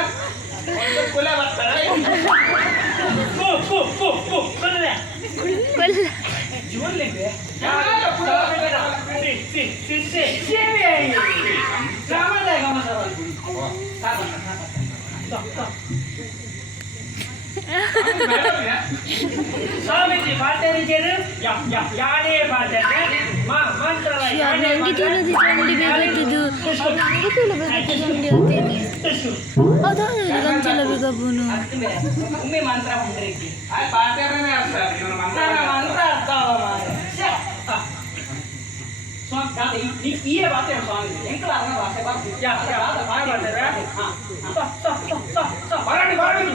ಒಂದು ಕುಲ ಬರ್ತಾರೆ ಪು ಪು ಪು ಪು ಕೊಲ್ಲೆ ಕೊಲ್ಲ ಜೀವನ್ಲಿಂದೆ ಯಾರು ಕುಲ ಬರ್ತಾರೆ? ಸಿ ಸೇವೆ ಸಾಮಾನ್ಯ ಗಮನ ಸ್ವಾಮೀಜಿ ಪಾಠರಿಗೆರು ಯಾಡೇ ಪಾಠಕ್ಕೆ ಮಂತ್ರಲ ಯಾಡೇ ನನಗೆ ತುಳಸಿ ಚಂಡಿಗೆ ಗೊತ್ತಿದ್ದು ನನಗೆ ತುಳಸಿ ಚಂಡಿ ಹೋಗ್ತೀನಿ ಹೌದಾ ಲಂಚಲ ಬಿಗಬ್ಬನು ಒಮ್ಮೆ ಮಂತ್ರ ಬಂದ್ರೆ ಆ ಪಾಠನೇ ಅರ್ಥ ಇವ್ರ ಮಂತ್ರ ಮಂತ್ರ ಅರ್ಥ ಸ್ವಾಮಿ ಈ ಭಾಷೆ ಸ್ವಾಮಿ ಎಂಕಲ ಅರ್ಥ ಭಾಷೆ ಬರಣಿ ಬರಣಿ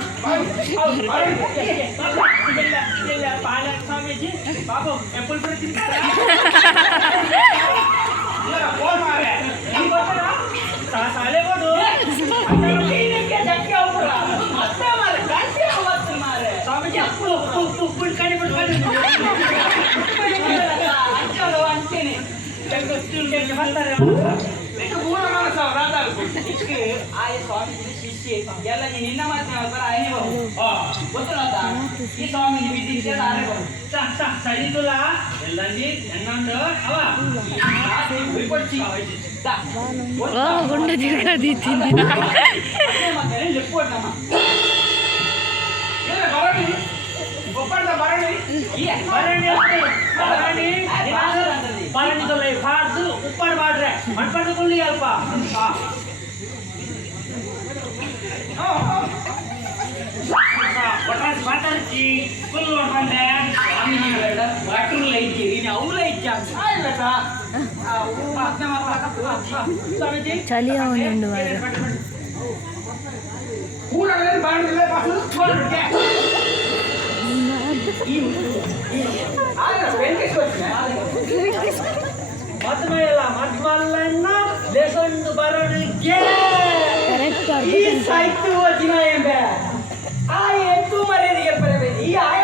ಸ್ವಾಮೀಜಿ ಬಾಬು ಎಪ್ಪಲ್ ಬಿಡ್ತೀನಿ ಫೋನ್ ಮಾರೆ ಸಾಲೆ ಕೊಡು ಸ್ವಾಮೀಜಿ ಉಪ್ಪು ಕಡಿ ಬಿಡ್ಕೊಂಡು ಬರ್ತಾರೆ ಮೂಲ ಮನಸ್ಸು ರಾಧಾರು ಆಯ ಸ್ವಾಮೀಜಿ ಶಿಷ್ಯ ಎಲ್ಲ ನಿನ್ನ ಮಾತ್ರ ಆಯ್ನೆ ಗೊತ್ತಿಲ್ಲ ಈ ಸ್ವಾಮೀಜಿ ಬಿದ್ದಿದ್ದೆ ಆರೆ ಸರಿದುಲ್ಲ ಎಲ್ಲಂದಿ ಎನ್ನೊಂದು ಅವ ಗುಂಡ ತಿರ್ಗಾದಿತ್ತೀನಿ ಬರಣಿ ಒಪ್ಪಂದ ಬರಣಿ ಭರಣಿ ತೊಲೆ ಬಾರ್ದು ಉಪ್ಪಾಡು ಮಾಡ್ರೆ ಮಣ್ಪಡ್ಕೊಳ್ಳಿ ಅಲ್ಪ ಮಾತಾಡ್ತಿ ಫುಲ್ ಹೊಡ್ಕೊಂಡೆ ವಾಟರ್ ಲೈಟ್ ಅವು ಲೈಟ್ ಸ್ವಾಮೀಜಿ ಚಳಿ ಅವನುಂಡು ಮಾರ ಕೂಡಲೇ ಬರಣಿಲ್ಲ ಪಾಸು ಕೊಡ್ಕೆ ಮದ್ಮೆಯಲ್ಲ ಮದ್ಮಲ್ಲನ್ನ ಲೆಸೊಂದು ಬರಣಿಗೆ ಕರೆಕ್ಟ್ ಈ ಸಾಹಿತ್ಯ ಓದಿನ ಎಂಬೆ ಆ ಎತ್ತು ಮರ್ಯಾದೆಗೆ ಬರಬೇಕು ಈ ಆಯ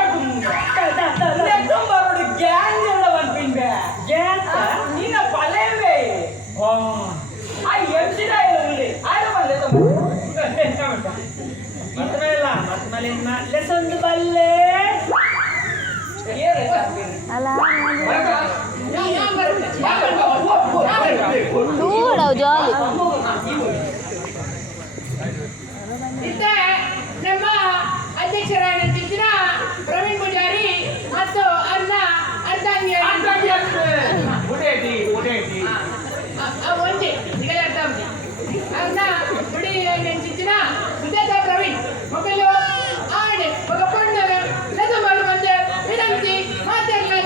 ಬರೋಡು ಗ್ಯಾಂಗ್ ಎಲ್ಲ ಬಂದ್ಬಿನ್ಬೆ ಗ್ಯಾಂಗ್ ನಿನ್ನ ಪಲೇವೆ ಆ ಎಂಸಿನ ಇಲ್ಲ ಆಯ ಬಂದೆ ಮದ್ಮೆಯಲ್ಲ ಮದ್ಮಲಿನ್ನ ಲೆಸೊಂದು ಬಲ್ಲೆ ಅಲ್ಲ ನೋಡವು ಜಾಲಿ ಇತ್ತೆ ನಮ್ಮ ಅಧ್ಯಕ್ಷರಾಗಿದ್ದ ಪ್ರವೀಣ್ ಪೂಜಾರಿ ಮತ್ತು ಅನ್ನ ಅರ್ಧಾಂಗಿ ಉಡೇಟಿ ಉಡೇಟಿ ಒಂದೇ ಈಗ ಅರ್ಧ ಅನ್ನ ಹುಡಿ ನೆಂಚಿನ ಸುಜಾತ ಪ್ರವೀಣ್ ಮೊಬೈಲು ಆಡೆ ఒక పండుగ లేదా వాళ్ళు మంది వినంతి మాట్లాడలే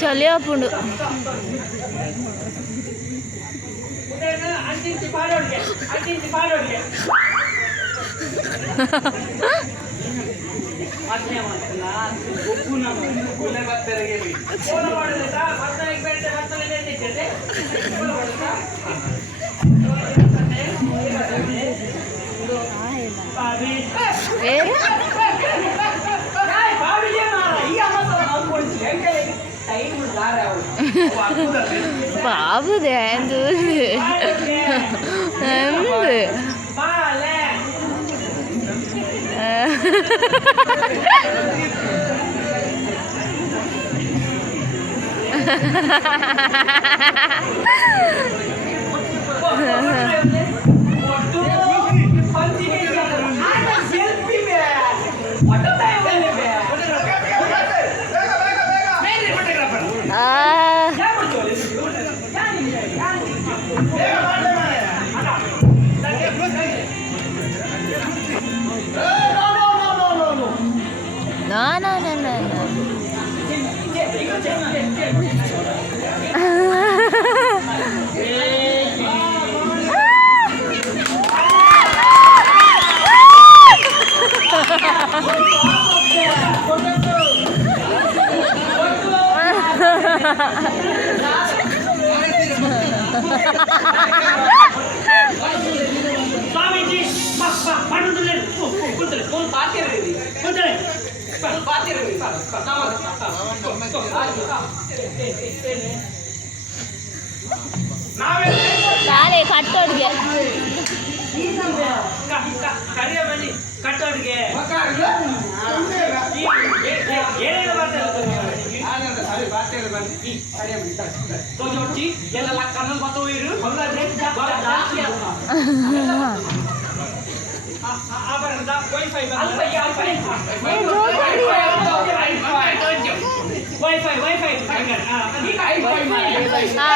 చలి అప్పుడు బాబుదే ఎందు ಕಟ್ಟೋಡ್ಗೆ ಕಟ್ಟೋಡ್ಗೆ ಎಲ್ಲ ಕಣ್ಣಲ್ಲಿ ಬತ್ತೋರು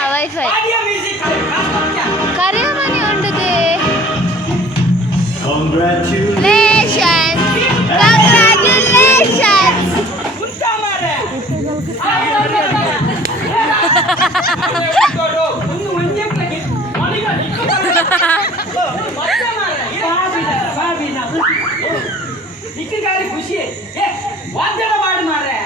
ವೈಫೈ ಕರೆಯಮನಿ ಉಂಟದೆ ಖುಷಿ ವಾದ್ಯ ಮಾಡಿ ಮಾರ್ರೆ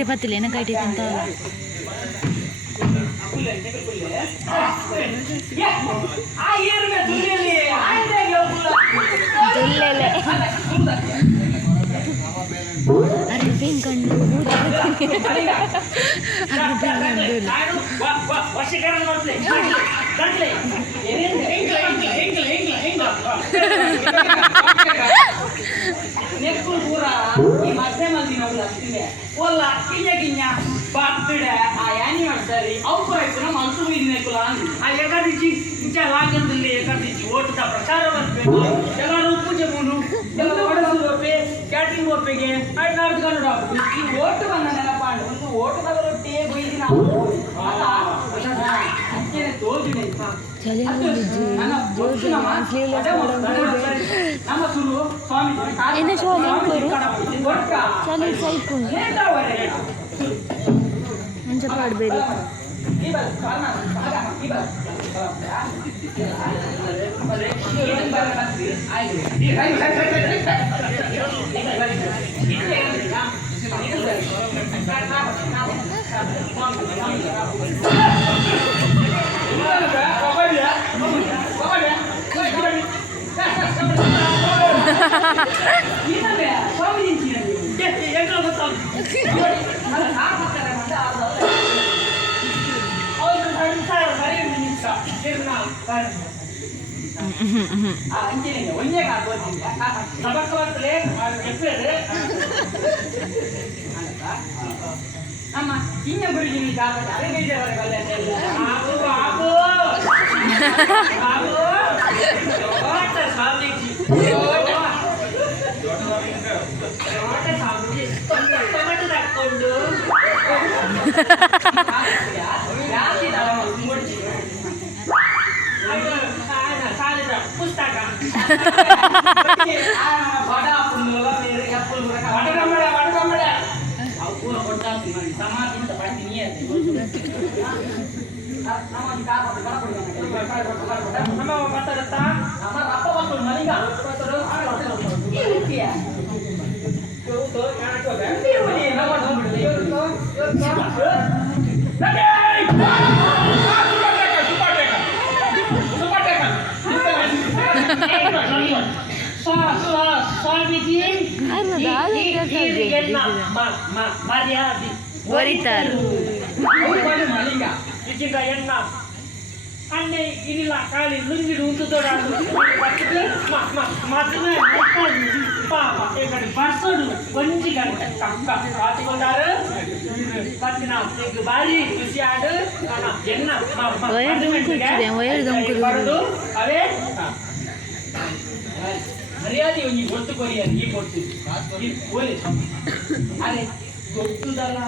ಪತ್ತಿಲಿ ಏನಕ್ಕಾಯ್ತೈತೆ ಅಂತ ಅರ್ಬಿನ್ ಕಂಡು ನೆಕ್ಕು ಪೂರ ಈ ಮಧ್ಯೆ ಮಂದಿ ನೋಡ್ಲ ಒಲ್ಲ ಕಿಂಜ ಕಿಂಜ बर्थडे एनिवर्सरी औपरायचं ना मला तुम्ही नाही तुला एखादीची तिच्या लागण एखादीची ಓಟದ ಪ್ರಚಾರ ಮಾಡಬೇಕು ಎಲ್ಲರೂ ಪೂಜೆ ಮಾಡು ಎಲ್ಲ ಹೊಡೆದು ಒಪ್ಪೆ ಕ್ಯಾಟ್ರಿಂಗ್ ಒಪ್ಪಿಗೆ ಆಯ್ತು ನಡೆದುಕೊಂಡು ಈ ಓಟು ಬಂದ ನೆನಪಾಂಡು ಒಂದು ಓಟದಾಗ ರೊಟ್ಟಿ ಬೈದಿನ ಅಕ್ಕೇನೆ ತೋಜಿನಿ ನಮ್ಮ ಸುರು ಸ್ವಾಮಿ Ini suami guru. ಒಟ್ಟ Channel side pun. Mencepat beri. ಅಮ್ಮ ಇನ್ನ ಗುರುಜಿ ಅದೇ ಪುಸ್ತಕ ಸ್ವಾಮೀಜಿ ಮರ್ಯಾದೆ Boritar. ಇದೀಗ ಎನ್ನ ಅನ್ನೆ ಇದಿಲ್ಲ ಖಾಲಿ ನುಂಗಿಡು ಉಂಟುದೋಡಾಡು ಮದುವೆ ಪಾಪ ఇక్కడ బర్సడు కొంచి గంట కక్క కాచుకుంటారు పట్టిన నీకు భారీ చూసాడు ఎన్న బరదు అవే మర్యాದೆ ఈ పొట్టు కొరియాలి ఈ పొట్టు ఈ పోలే అరే ಗೊತ್ತುದಲ್ಲ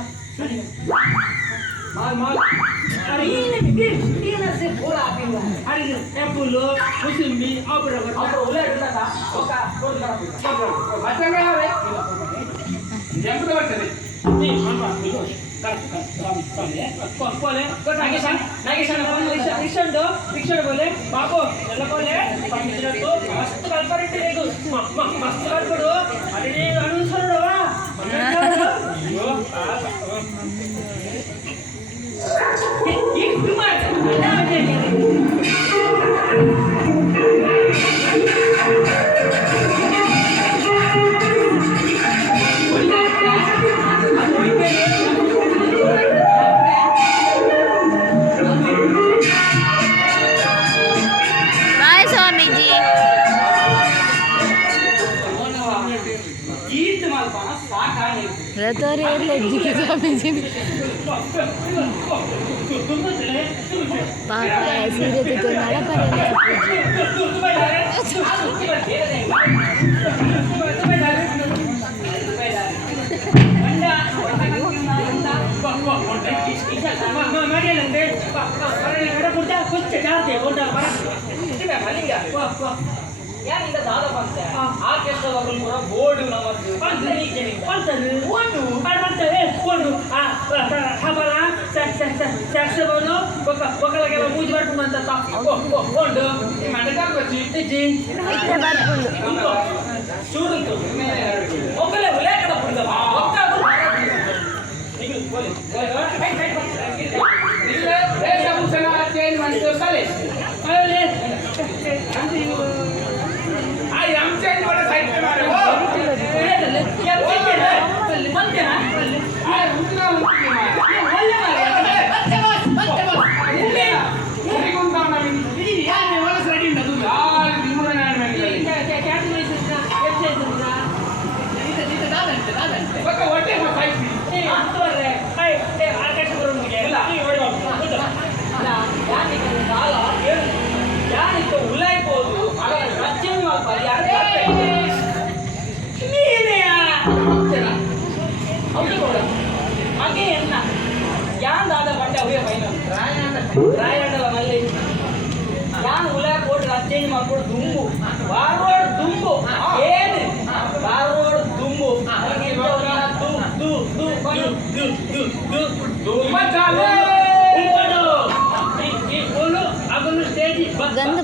ಎಪ್ಪುಲು ಮುಸುಂಬಿ రిక్షాడు పోలే బాబు వెళ్ళకోలే పంపించినట్టు మస్తు కలపరెట్టి లేదు మస్తు కలపడు అది నేను అనుసరుడువా Bye Swamiji. Ratori lagi ke Swamiji. Papa sire tu nada para ಯಾರಿಂದ ದಾದ ಬಂತೆ ಆರ್ಕೆಸ್ಟ್ರಾ ಕೂಡ ಬೋರ್ಡ್ ನಮ್ಮದು పంతది ఓడు పడమంటే ఓడు ఆ హబల సెక్సబోను ఒకలగల మూజి పట్టుమంత ఓడు మండకానికి వచ్చి ఇచ్చి చూడు ఒకలే లేకడ పుడదా ఒక్క ಅವೇ ಫೈನಲ್ ರಾಯಣ್ಣ ಮಲ್ಲಿ ಯಾನ್ ಉಲಾ ಕೋಟ್ ಚೇಂಜ್ ಮಾಡ್ಕೊಡು ದುಂಬು ಬಾರೋಡ್ ದುಂಬು ಏನು ಬಾರೋಡ್ ದುಂಬು ಗಂಧ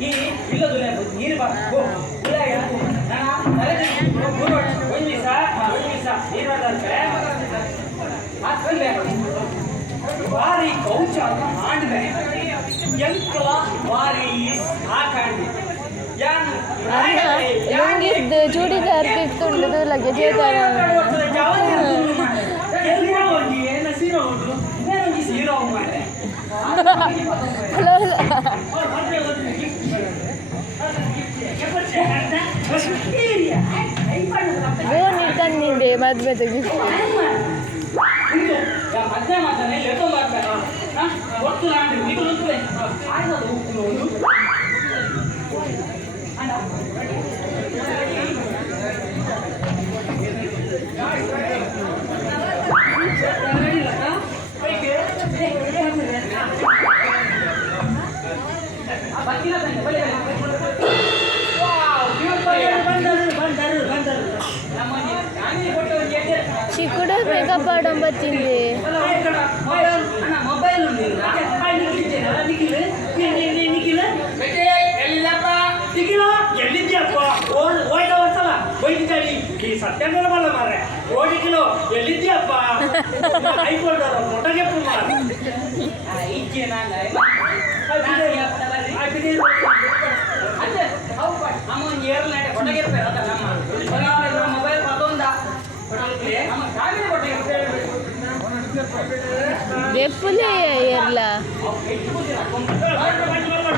ಈ ಇಲ್ಲದು ನೀರು ಬಾ ಒಂದು ದಿವಸ ನೀರು ವಾರಿ ಕೌಚ ಮಾಡ್ಬೆ ಎಂಕಲ ವಾರಿ ಹಾಕಂಡಿ ಲುಂಗಿದ್ದು ಚೂಡಿದಾರ್ ಬಿತ್ತುಂಡು ಲಗೇಜ್ ಗೋಣಿ ತಂದಿದ್ದೆ ಮದ್ವೆದು ಗಿಫ್ಟ್ చిక్కుడు మేకప్ ఆడడం వచ్చింది ಮೊಬೈಲ್ ಎಲ್ಲಿದ್ಯಪ್ಪ ಹೋಯ್ತ ಬರ್ತಲ್ಲ ಹೋಯ್ತಿದ್ದಾಳಿ ಈ ಸತ್ಯಂಗನ ಬಲ್ಲ ಮಾರ್ರೆ ಓಡಿಕಿಲೋ ಎಲ್ಲಿದ್ಯಪ್ಪ ಐಕೊಂಡವ್ರ ಫೋಟೋಗೆ ಮೊಬೈಲ್ ಮತ್ತೊಂದ ದೆಪ್ಪುದೇ ಇರ್ಲ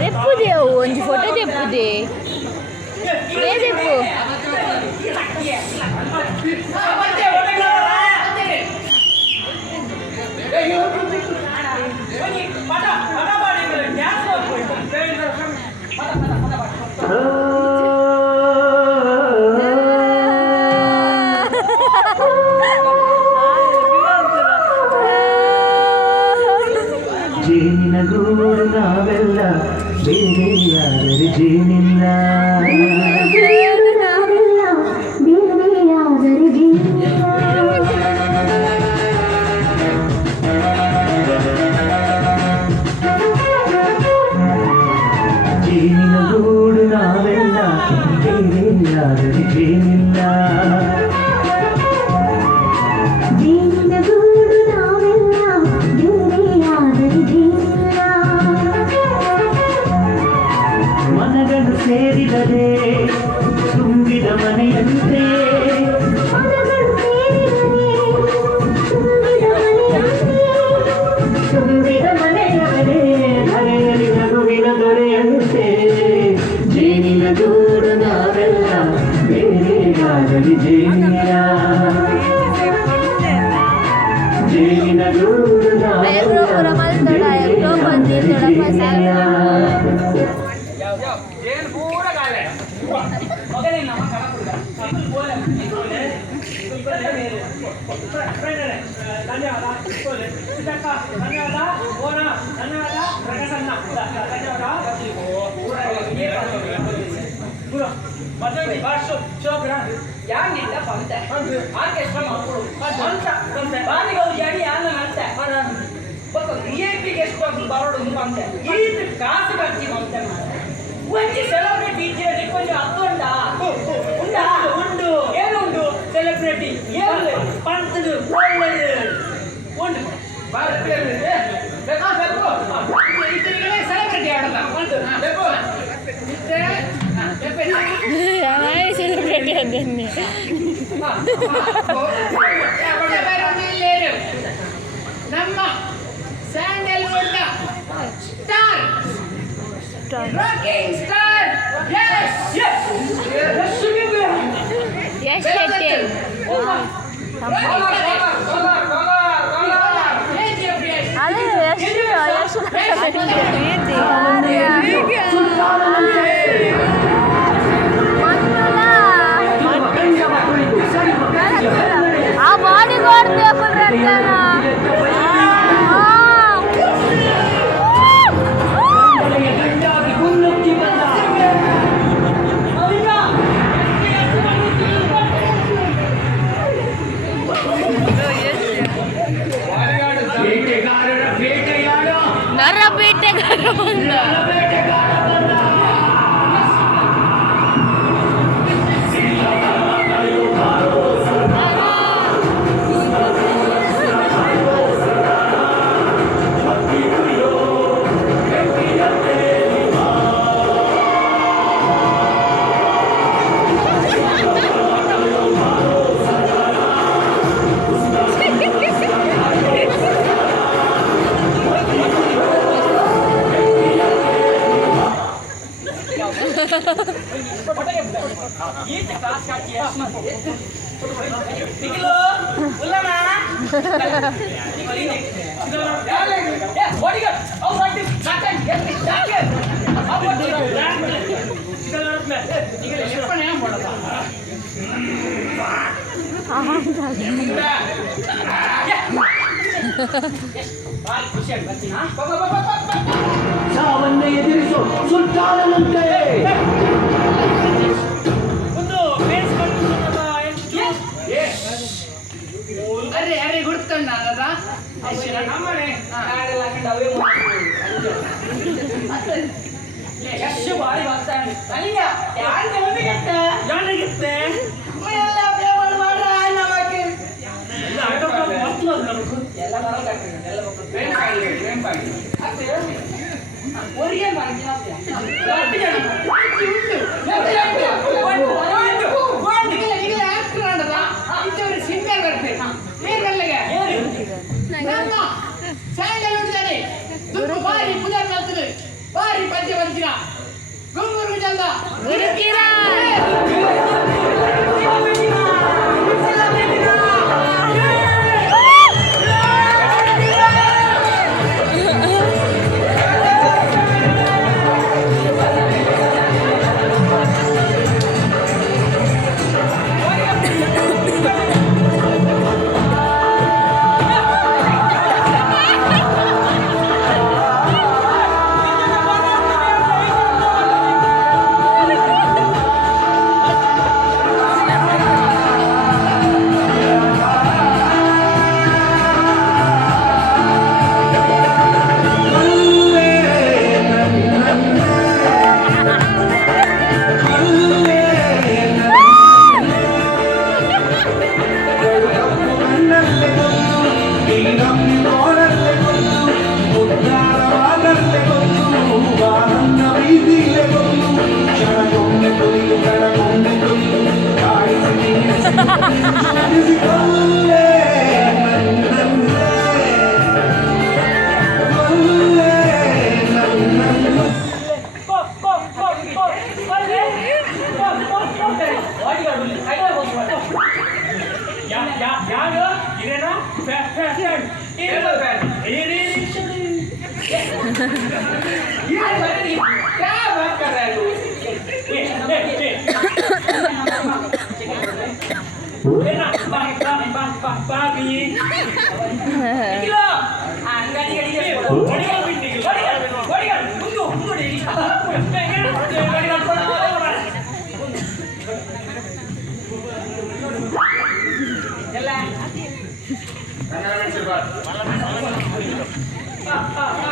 ದೆಪ್ಪುದೇ ಅವು ಒಂದು ಫೋಟೋ ದೆಪ್ಪುದೇ ದೆಪ್ಪು ಜೇನಿನ ಗೂಡು ನಾವೆಲ್ಲ ಬೇರೆ ಯಾರು ಜೇನಿಲ್ಲ ಜೇನಿನ ಗೂಡು ನಾವೆಲ್ಲ ಬೇರೆ ಯಾರು ಜೇನಿಲ್ಲ ಮನಗಳು ಸೇರಿದರೆ ತುಂಬಿದ ಮನೆಯಂತೆ ತುಂಬಿದ ಮನೆಯಂತೆ ಧರೆಯಲ್ಲಿ ನಗುವಿನ ದೊರೆಯಂತೆ ಜೇನಿನ ಗೂಡು ನಾವೆಲ್ಲ ಬೇರೆಯಾಗಲಿ ಜೇನಿಲ್ಲ ಜೇನಿನ ಗೂಡು ನಾವೆಲ್ಲ ಬೇರೆಯಾಗಲಿ ಜೇನಿಲ್ಲ ಯಾನಿಲ್ಲ ಬಂತೆ ಆರ್ಕೆಸ್ಟ್ರಾ ಮಾಡ್ಕೊಡು ಬಂತೆ ಬಾನಿಗೆ ಜಾಡಿ ಯಾನ ಅಂತೆ VIP ಗೆಸ್ಟ್ ಬರೋಡು ಬಂತೆ ಈ ಕಾಸು ಕಟ್ಟಿ ಬಂತೆ ಒಂಜಿ ಸೆಲೆಬ್ರಿಟಿ ಇದ್ದರೆ ಕೊಂಚ ಅತ್ತುಂಡ ಉಂಡಾ ಉಂಡು ಏನುಂಡು ಸೆಲೆಬ್ರಿಟಿ ಏನು ಪಂತದು ಒಳ್ಳೆದು ಉಂಡು ಬರ್ತೇನೆ ಸೆಲೆಬ್ರಿಟಿ ಆಡಲ್ಲ ಸೆಲೆಬ್ರಿಟಿ ಅದನ್ನೇ ನಮ್ಮ Sandalwood star rocking star Yash Shetty ಅದೇ ಯಶ್ ಆ ಬಾಡಿ ಗಾರ್ಡ್ ನರ ಬೇಟೆ ಬೇಟೆಗಾರ ಬಂದ. ಈಚೆ ಕ್ಲಾಸ್ ಕಾಚಿ ನಿಖಿಲು ಉಲ್ಲಮ ಬಾಡಿಗಾರ್ಡ್ ಅವ್ರು ಮಾಡಿ ಸಾಕಂಡ್ ಗೆಲ್ಲಿ ಸಾಕೆ ಅವ್ರು ಮಾಡಿ ನಿಖಿಲು ಶಿರ್ಪಣೆ ಏನು ಮಾಡೋದು ಭಾಳ ಖುಷಿಯಾಗಿ ಬರ್ತೀನಾ ಸಾವನ್ನ ಎದುರಿಸು ಸುಲ್ತಾನನಂತೆ. ಒಂದು ಬೇಸ್ ಅರೆ ಅರೆ ಗುರ್ತ್ಕೊಂಡ ನಮ್ಮನೆ ನಾಳೆಲ್ಲ ಹಾಕೊಂಡು ಅವೇ ಎಷ್ಟು ಬಾರಿ ಬರ್ತಾನೆ ಅಲ್ಲಿಯ ಯಾರಿಗೆ ಒಂದಿಗತ್ತೆ ಜಾಣಿಗಿತ್ತೆ ಎಲ್ಲ ಬೇವಲ್ ಮಾಡ್ರ ನಮಗೆ ಎಲ್ಲ ಬರೋದಾಗ್ತದೆ ಎಲ್ಲ ಒರಿಗೆ ಬಾರಿ ಪುದರ್ ಮಾಡ್ತದೆ ಬಾರಿ ಪದ್ಯ ಬರ್ತೀರ ಗುಂಗುರು ಚಂದ ಯಾರು ಇದೇನಾ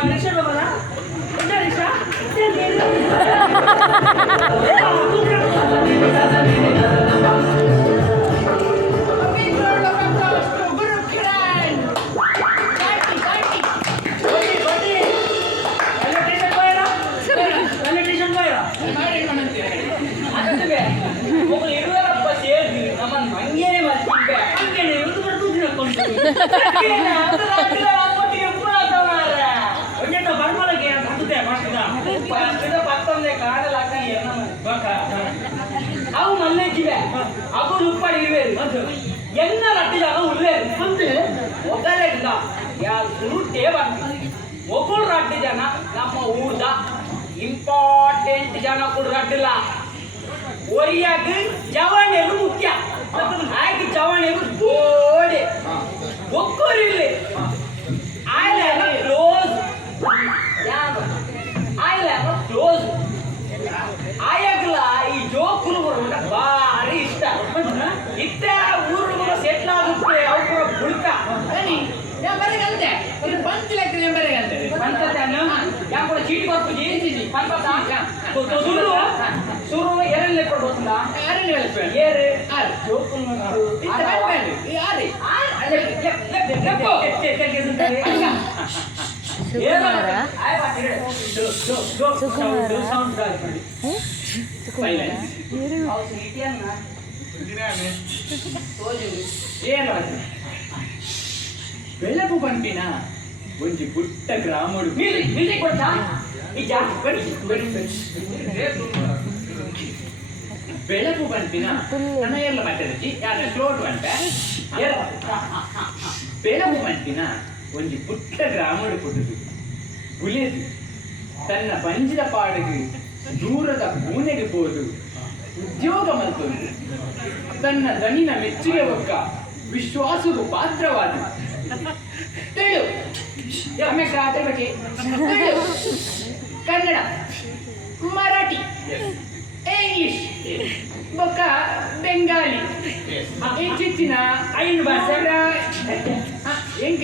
ರಿಕ್ಷಾ ಬರೋದಾ ರಿಕ್ಷಾ అవు మళ్ళీ అవు రూపాయలు ఇరవై ఎన్న రట్టిదాకా ఉల్లేదు అంతే ఒకలేక యా ఊటే ಒಬ್ಬರು ರಡ್ಡು ಜನ ನಮ್ಮ ಊರ್ದ ಇಂಪಾರ್ಟೆಂಟ್ ಜನ ಕೂಡ ರಡ್ಡಿಲ್ಲ ಒರಿಯಾಗ ಜವಾನಿಯರು ಮುಖ್ಯ ಆಗಿ ಜವಾನಿಯರು ಗೋಡೆ ಒಕ್ಕೂರಿಲ್ಲಿ ಆಯ್ಲ ಕ್ಲೋಸ್ ಆಯ್ಲ ಕ್ಲೋಸ್ ಆಯಾಗಲ ಈ ಜೋಕುಲು ಬರೋಣ ಭಾರಿ ಇಷ್ಟ ಇತ್ತ ಊರು ಸೆಟ್ಲ್ ಆಗುತ್ತೆ ಅವ್ರ ಬುಡ್ಕ ಬರೀಗಂತೆ ಒಂದು ಪಂಚ ಲೆಕ್ಕ ಬರೀಗಂತೆ ಪಂಚ ಯಾಕೆ చీటి పప్పుజీ పంపదా సురు ఏరెళ్ళి ఎప్పుడు పోతుందా ఏరెళ్ళి వెళ్ళిపోయాడు ఏరే ఆరు చూపున్నట్టు ఈ ఆరు సుకుమారా వెళ్ళకు పంపిన కొంచెం పుట్ట గ్రాముడు మ్యూజిక్ కొడతా ಬೆಳಕು ಬಂಪಿನ ನನ್ನ ಎಲ್ಲ ಮಟ್ಟದಲ್ಲಿ ಯಾರ ಫ್ಲೋಟ್ ಅಂತ ಬೆಳಕು ಬಂಪಿನ ಒಂದು ಪುಟ್ಟ ಗ್ರಾಮಡು ಪುಟ್ಟದು ಗುಲೆದು ತನ್ನ ಪಂಜದ ಪಾಡಿಗೆ ದೂರದ ಪೂನೆಗೆ ಹೋದು ಉದ್ಯೋಗ ಮಲ್ತೊಂದು ತನ್ನ ದನಿನ ಮೆಚ್ಚುಗೆ ಒಕ್ಕ ವಿಶ್ವಾಸಗೂ ಪಾತ್ರವಾದ ತಿಳಿಯು ಆಮೇಲೆ ಅದ್ರ ಬಗ್ಗೆ ತಿಳಿಯು ಕನ್ನಡ ಮರಾಠಿ ಇಂಗ್ಲಿಷ್ ಬೊಕ್ಕ ಬೆಂಗಾಲಿ ಹೆಚ್ಚಿನ ಐದು ಭಾಷೆ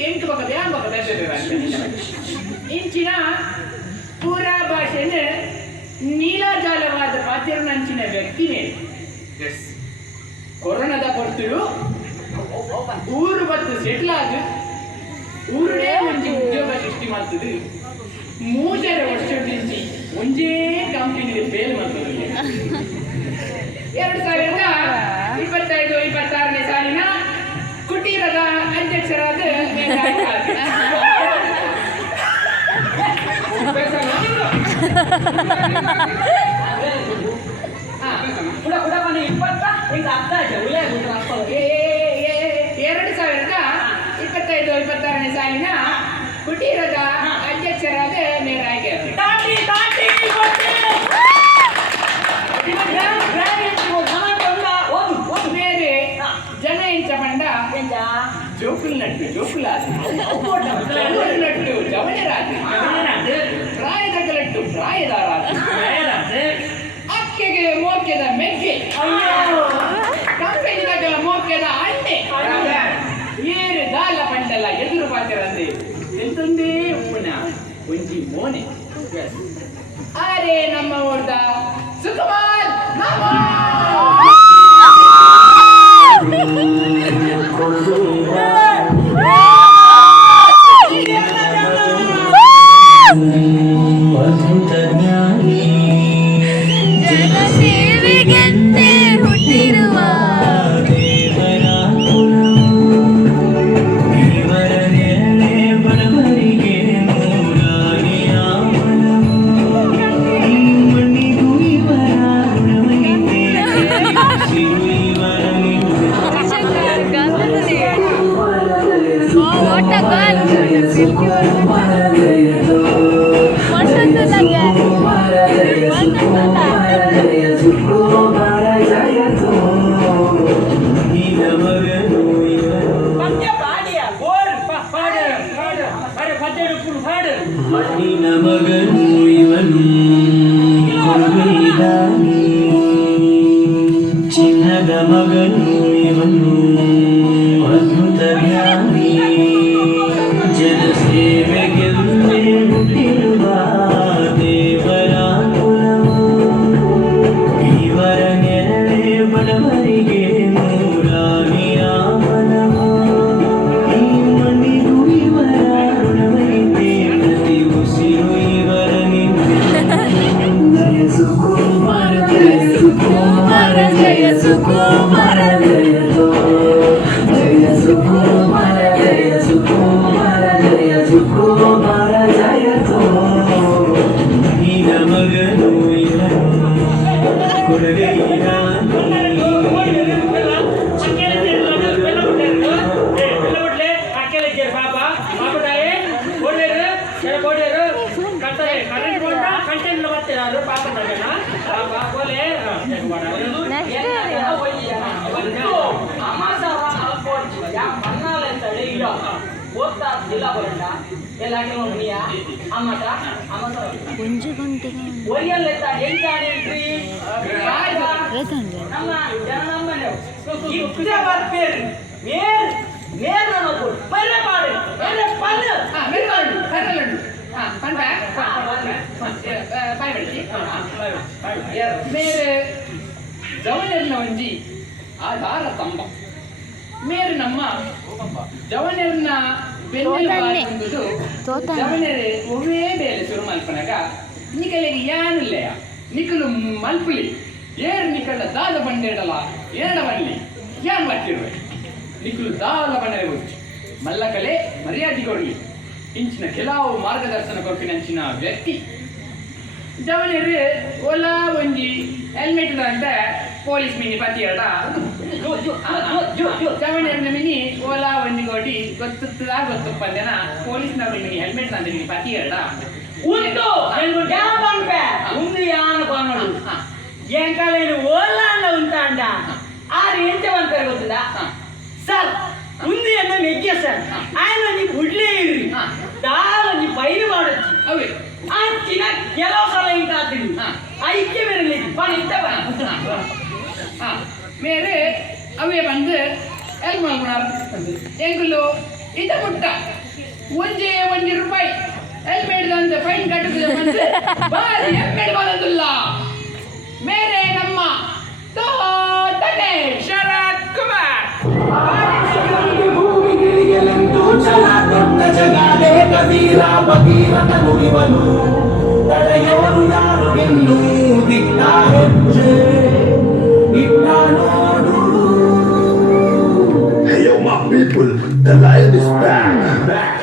ಎಂಟು ಬೊಕ್ಕ ಬ್ಯಾನ್ ಬೊಕ್ಕ ಇಂಚಿನ ಪೂರಾ ಭಾಷೆನ ನೀಲಾಜಾಲವಾದ ಪಾತ್ರನಂಚಿನ ವ್ಯಕ್ತಿ ಮೇಲೆ ಕೊರೋನಾದ ಕೊಡ್ತಿರು ಊರು ಬತ್ತು ಸೆಟ್ಲ್ ಆದ ಊರೇ ಒಂದು ಉದ್ಯೋಗ ಸೃಷ್ಟಿ ಮಾಡ್ತದೆ 3 ವರ್ಷದಿಂದ ಒಂದೇ ಕಂಪನಿಗೆ ಫೇಲ್ ಮಾಡ್ತದೆ 2025-26ನೇ ಸಾಲಿನ ಕುಟೀರದ ಅಧ್ಯಕ್ಷರಾದ ನೇ ಸಾಲಿನ ಕುಟೀರದ ಅಧ್ಯಕ್ಷರಾದ ನೇರಾಗೆ ಬೇರೆ ಜನ ಎಂಚ ಪಂಡ ಜೋಕುಲ್ ನಟ್ಟು ಜೋಕುಲಾದ ನಟ್ಟು ಜವಳರಾದ ಪ್ರಾಯದ ಕಲಟ್ಟು ಪ್ರಾಯದಾರಾದ ಅಕ್ಕೆಗೆ ಮೋಕ್ಯದ ಮೆಕ್ಕೆ ಕಂಪೆನಿದಾಗ ಮೋಕ್ಯದ ಅಣ್ಣೆ ಏರು ದಾಲ ಪಂಡಲ ಎದುರು ಪಾತಿರಂದೆ ಎಂತೊಂದೇ ಉಪ್ಪುನ ಒಂಜಿ ಮೋನೆ ಅರೆ ನಮ್ಮ ಊರ್ದ ಸುಕುಮಾರ್ ಜನಸೇವೆಗೆಂದೇ ಹುಟ್ಟಿರುವ ಮಗನು ಇವನು ಚಿನ್ನದ ಮಗನು ಇವನು ಅದ್ಭುತ ಜ್ಞಾನಿ ಜನಸೇವೆಗೆಂದೇ ಹುಟ್ಟಿರುವ ದೇವರ ಕುಲವು ಇವರ ನೆರಳೆ ಬಡವರಿಗೆ ನೂರಾನಿಯ ಮನವು ಈ ಮಣ್ಣಿಗೂ ಇವರ ಋಣವೈತೆ ಪ್ರತಿ ಉಸಿರು ಇವರ ನಿಂತೆ ಜಯ ಸುಕುಮಾರ ಜಯ ಸುಕುಮಾರ ಜಯ ಸುಕುಮಾರ ಜಯ ಸುಕುಮಾರ ಜಯ ಸುಕುಮಾರ ಜಯ ಸುಕುಮಾರ ಜಯ ಈ ನಮಗನು ಇವನು ಕೊಡುಗೆ ಒಂಜು ಗಂಟೆಗೆ ಮೇರೆ ಜವನೆರ್ನ ಒಂಜಿ ಆಧಾರ ತಂಬ ಮೇರೆ ನಮ್ಮ ಜವನೆರ್ನ ಬೆನ್ನೆಲುಬಾಗುವುದು ಜವನೆರೆ ಒವ್ವೇ ಬೇಲೆ ಶುರು ಮಲ್ಪನಾಗ ನಿಕಲೆಗೆ ಯಾನುಲ್ಲೆಯ ನಿಕಲು ಮಲ್ಪುಲಿ ಏರು ನಿಕಲ ದಾದ ಬಂಡೇಡಲ ಏರಡ ಬನ್ನಿ ಯಾನ್ ಬರ್ತಿರುವೆ ನಿಕಲು ದಾದ ಬಂಡರೆ ಹೋಗಿ ಮಲ್ಲಕಲೆ ಮರ್ಯಾದೆ ಕೊಡಲಿ ಇಂಚಿನ ಕೆಲವು ಮಾರ್ಗದರ್ಶನ ಕೊರಪಿನಂಚಿನ ವ್ಯಕ್ತಿ ಜವನೆರೆ ಓಲಾ ಒಂಜಿ ಹೆಲ್ಮೆಟ್ ಅಂತ ಪೊಲೀಸ್ ಮಿನಿ ಪತಿಯಡ ಜವನೆರ್ನ ಮಿನಿ ಓಲಾ ಒಂಜಿ ಕೋಟಿ ಗೊತ್ತುಪ್ಪಂದೆನ ಪೊಲೀಸ್ನವ್ರ ಮಿನಿ ಹೆಲ್ಮೆಟ್ ಅಂತ ಮಿನಿ ಪತಿಯಡ ಉಂಟು ఉంది యాన కొనడు ఎంకాలేని ఓలాండ ఉంటాండ ఆరు ఎంత అంటారు ಗೊತ್ತುದಾ ಸರ್ ఉంది ಅನ್ನ ಮೆಗ್ಗೆ ಸರ್ ఆయన నీ ಗುಡ್ಲೇ ಇರ್ರಿ ದಾರ నీ ಪೈರು ಮಾಡಚ್ಚಿ ಅವೇ ಆ ಚಿನ ಕೆಲವು ಸಲ ಇಂತ ಆತೀನಿ ಐಕ್ಯ ಬೇರೆ ಪಣ ಇತ್ತವ ಮೇರೆ ಅವೇ ಬಂದು ಎಲ್ ಮಾಡ್ಕೊಳಾರ ಎಂಗುಲು ಇದ ಪುಟ್ಟ ಒಂಜಿ ರೂಪಾಯಿ ಹೆಲ್ಮೆಟ್ ಅಂತ ಫೈನ್ ಕಟ್ಟುತ್ತದೆ ಬಂದು ಬಾರಿ ಹೆಲ್ಮೆಟ್ ಬರೋದಿಲ್ಲ ಮೇರೆ ನಮ್ಮ ತೋಟನೆ ಶರತ್ ಕುಮಾರ್ ಭೂಮಿಗಿಳಿಯಲೆಂದು ಛಲ ದೊಡ್ಡ ಜಗಾಡೆ ಕಬೀರ ಬಗೀರನ ನುಡಿವನು ತಡೆಯೋರು ಯಾರು ಇನ್ನು ದಿಟ್ಟ ಹೆಜ್ಜೆ ಇಟ್ಟ ನೋಡು. Hey yo my people, the lion is back.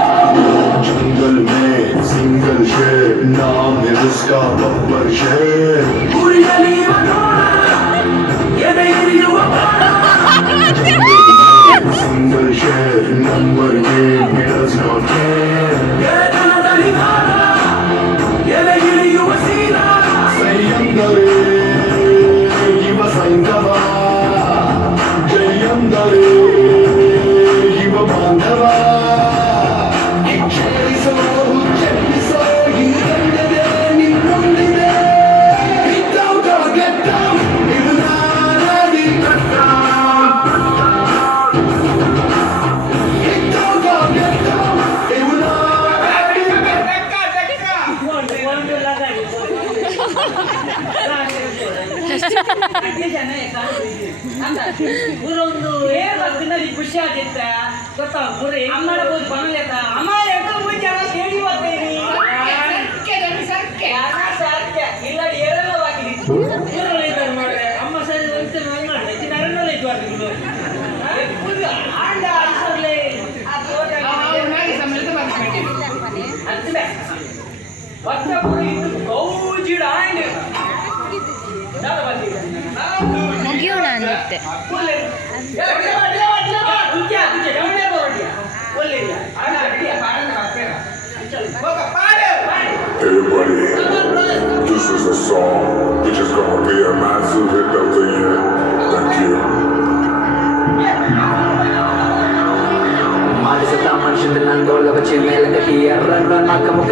जंगल में सिंगल शेर नाम है उसका बब्बर शेर सिंगल शेर number game he does not care ಸೈಯಂದರೆ ಇವ ಸೈಂಧವ ಜಯಂದರೆ ಇವ ಬಾಂಧವ ಎಚ್ಚರಿಸೋ ಹುಚ್ಚರಿಸೋ ಹೀಗಂದಿದೆ ನಿನ್ನೊಂದಿದೆ ಗೆದ್ದ ಇದು ನಾನಾದಿ ಕಟ್ಟ ಇವು ನಾನಾದಿ ಊರೊಂದು ಏರ್ನಲ್ಲಿ ಖುಷಿ ಆಗಿತ್ತ ಗೊತ್ತಾ ಊರ ಹೆಂಗ್ ಮಾಡಬಹುದು ಬನಲೇತ ಅಮ್ಮ ಎಂತ ಮುಂಚೆ ಹಣ ಕೇಳಿ ಬರ್ತೀನಿ ಇಲ್ಲ ಏರೆಲ್ಲ ಹಾಕಿದ್ದು ಊರಲ್ಲಿ ಇದ್ದಾರೆ ಮಾಡ್ರೆ ಅಮ್ಮ ಸರಿ ಅಂತ ನಾನು ಮಾಡಿದೆ ಚಿನ್ನರನ್ನೆಲ್ಲ ಇದ್ದು ಹಾಕಿದ್ದು ಆಂಡ ಅನ್ಸರ್ಲೆ ಆ ತೋಟ ಅಂತಿದೆ ಒತ್ತ ಪುರಿ ಇದ್ದು ಗೌಜಿಡ ಆಯ್ನೆ ಮುಗಿಯೋಣ ಅಂದಿತ್ತೆ Everybody, this is a song which is gonna be a massive hit of the year. Thank you. ಮಾಡಿಸುತ್ತ ಮನುಷ್ಯನ ನಾನು ತೋಳ ಬಚ್ಚಿ ಮೇಲೆ ಕಟ್ಟಿ ಎರ್ರ ನಾಕ ಮುಖ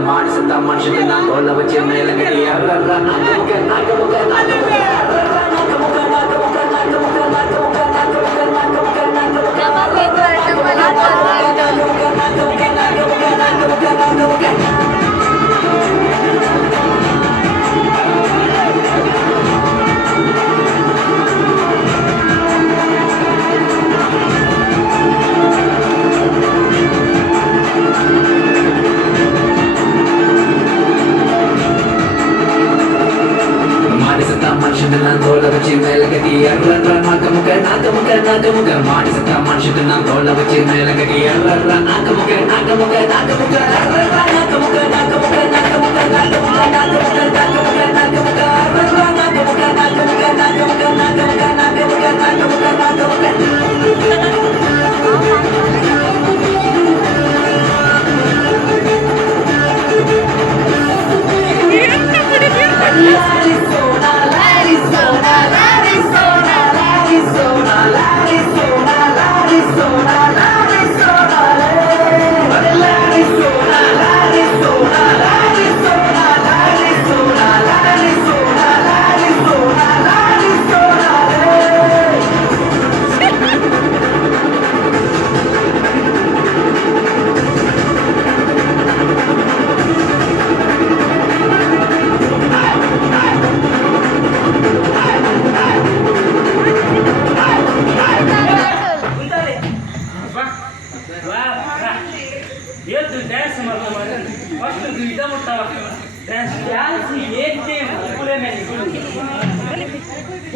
ಮಾಡಿಸುತ್ತ ಮನುಷ್ಯನ ನಾನು ತೋಳ ಬಚ್ಚಿ ಮೇಲೆ ಕಟ್ಟಿ ಎರ್ರ ನಾಕ ಮುಖ ಮನುಷ್ಯನ ನಾನು ತೋಳ ಬಚ್ಚಿ ಮೇಲೆ ಕಟ್ಟಿ ಎರ್ರ ನಾಕ ಮುಖ ಮಾಡಿಸುತ್ತ ಮನುಷ್ಯನ ನಾನು ತೋಳ ಬಚ್ಚಿ ಮೇಲೆ ಕಟ್ಟಿ ಎರ್ರ ನಾಕ ಮುಖ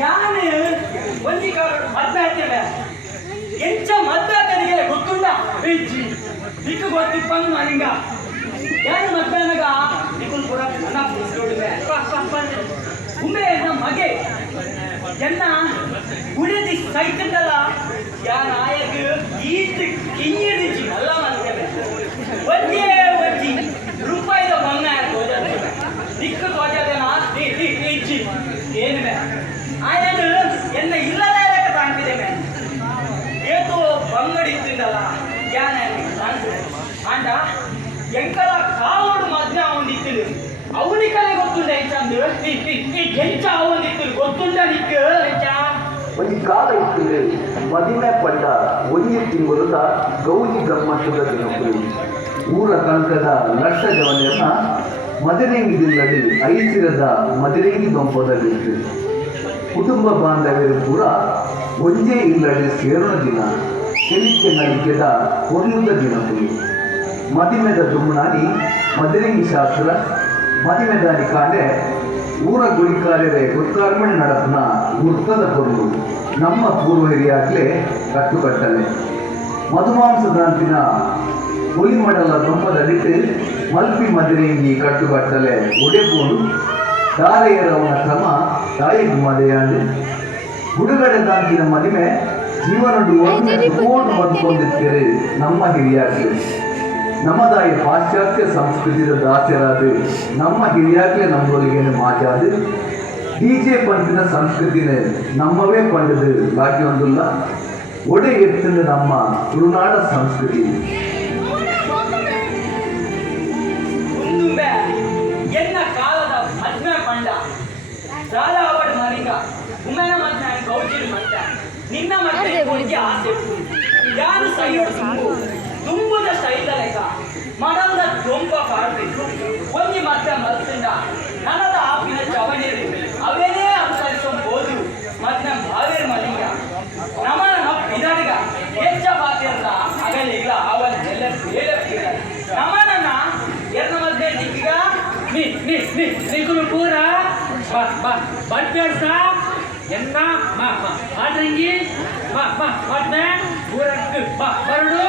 ಯಾನೆ ಒಂಜಿ ಮದ್ವೆ ಆಗ್ತೇವೆ ಎಂಚ ಮದ್ವೆ ಆಗ್ತದೆ ಗೊತ್ತುಂಡ ದಿಕ್ಕು ಗೊತ್ತಿಪ್ಪಂದು ನಾನಿಂಗ ಯಾರು ಮದ್ವೆ ಅನ್ನಗ ನಿಕುಲ್ ಪುರ ಉಮ್ಮೆ ನಮ್ಮ ಮಗೆ ಎನ್ನ ಉಳಿದಿ ಸೈತಂಡಲ್ಲ ಯಾನ ಆಯಗ ಈತ್ ಕಿಂಗಿಡಿಜಿ ಅಲ್ಲ ಮಾಡ್ತೇವೆ ಒಂದೇ ಒಂಜಿ ರೂಪಾಯಿದ ಬಂಗಾರ ತೋಜಾಡ್ತೇವೆ ದಿಕ್ಕು ತೋಜಾದೇನ ಇಜ್ಜಿ ಏನಿವೆ ಆಯನು ಎನ್ನ ಇಲ್ಲದೇ ಕಾಣ್ತಿದ್ದೇವೆ ಏತು ಬಂಗಡಿತ್ತಿದ್ದಲ್ಲ ಯಾನ ಅಂಡ ಎಂಕಲ ಕಾವಡು ಮದ್ವೆ ಅವನಿತ್ತಿಲು ಅವನಿಕಲೆ ಗೊತ್ತುಂಡ ಹೆಚ್ಚಂದು ಹೆಂಚ ಅವನಿತ್ತಿಲು ಗೊತ್ತುಂಡ ನಿಕ್ಕ ಒಂದು ಕಾಲ ಇರ್ತದೆ ಮದಿಮೆ ಪಂಡ ಒಂದೇ ತಿಂಗಳ ಗೌಜಿ ಗಮ್ಮತ್ತದ ದಿನಗಳು ಊರ ಕಂಕದ ಲಕ್ಷದವನೆಯನ್ನ ಮದಿರೆಂಗಿದಿಲ್ಲದೆ ಐಸಿರದ ಮದಿರೆಂಗಿ ದೊಂಪದಲ್ಲಿತ್ತು ಕುಟುಂಬ ಬಾಂಧವ್ಯರು ಕೂಡ ಒಂದೇ ಇಲ್ಲದೆ ಸೇರೋಣ ದಿನ ಕೆಲಿಕೆ ನಲಿಕೆದ ಹೊರಲುದ ದಿನಗಳು ಮದಿಮೆದ ದುಮ್ಮನಾಡಿ ಮದಿರೆಂಗಿ ಶಾಸ್ತ್ರ ಮದಿಮೆದಾನಿ ಕಾಂಡೆ ಊರ ಗುಡಿಕಾರ್ಯರೇ ಗುರುಕಾರ್ಮಣಿ ನಡಪನ ಗುರ್ತದ ಕೊರಲು ನಮ್ಮ ಪೂರ್ವ ಹಿರಿಯಾಗಲೇ ಕಟ್ಟುಕಟ್ಟಲೆ ಮಧುಮಾಂಸದಾಂತಿನ ಹುಲಿಮಡಲ ದೊಂಪದಲ್ಲಿಟ್ಟು ಮಲ್ಪಿ ಮದಿರೆಂಗಿ ಕಟ್ಟುಕಟ್ಟಲೆ ಒಡೆಪೋಡು ದಾರೆಯರವನ ಕ್ರಮ ತಾಯಿಗೂ ಮದೆಯಾಡು ಹುಡುಗಡೆ ದಾಂತಿನ ಮದಿಮೆ ಜೀವನಡು ಓಟು ಬದುಕೊಂಡಿದ್ದೇವೆ ನಮ್ಮ ಹಿರಿಯಾಗಲೇ ನಮ್ಮದಾಯ ಪಾಶ್ಚಾತ್ಯ ಸಂಸ್ಕೃತಿಯ ದಾಸ್ಯರಾದ ನಮ್ಮ ಹಿರಿಯಾಗಲೇ ನಮ್ಮೊಳಗೇನು ಮಾತಾದು ಡಿಜೆ ಪಂಡಿನ ಸಂಸ್ಕೃತಿನ ನಮ್ಮವೇ ಪಂಡದು ಬಾಕಿ ಒಂದಿಲ್ಲ ಒಡೆ ಎತ್ತಿನ ನಮ್ಮ ತುಳುನಾಡ ಸಂಸ್ಕೃತಿ ಎನ್ನ ಕಾಲದ ಮದ್ವೆ ಪಂಡ ರಾಧ ಅವಡ್ ಮರಿಗ ಉಮ್ಮೆನ ಮದ್ವೆ ಗೌಜಿನ ಮದ್ವೆ ನಿನ್ನ ಮದ್ವೆ ಕೊಡಿಗೆ ಆಸೆ ಯಾರು ಸೈಯೋಡು ತುಂಬುದ ಶೈಲ ಲೆಕ್ಕ ಮಡಲ್ದ ದೊಂಪ ಕಾಡ್ಬೇಕು ಒಂಜಿ ಮದ್ವೆ ಮಲ್ಸಿಂದ ನನದ ಆಪಿನ ಚವಣಿರಿ ಅವೇನೇ ಅನುಸರಿಸಬಹುದು ಮದ್ವೆ ಭಾವೇರ್ ಮಲಿಗ ನಮನ ಇದಡಿಗ ಹೆಚ್ಚ ಪಾತ್ರದ ಅಗಲಿಗ ಅವನ ಎಲ್ಲ ಹೇಳಕ್ಕಿಲ್ಲ ನಮನನ್ನ ಎರ್ನ ಮದ್ವೆ ದಿಕ್ಕಿಗ ನಿಕುಲು ಪೂರ ಬಡ್ಬೇಡ್ಸ ಎನ್ನ ಆಡ್ರಂಗಿ ಮದ್ವೆ ಪೂರಕ್ಕೆ ಬರಡು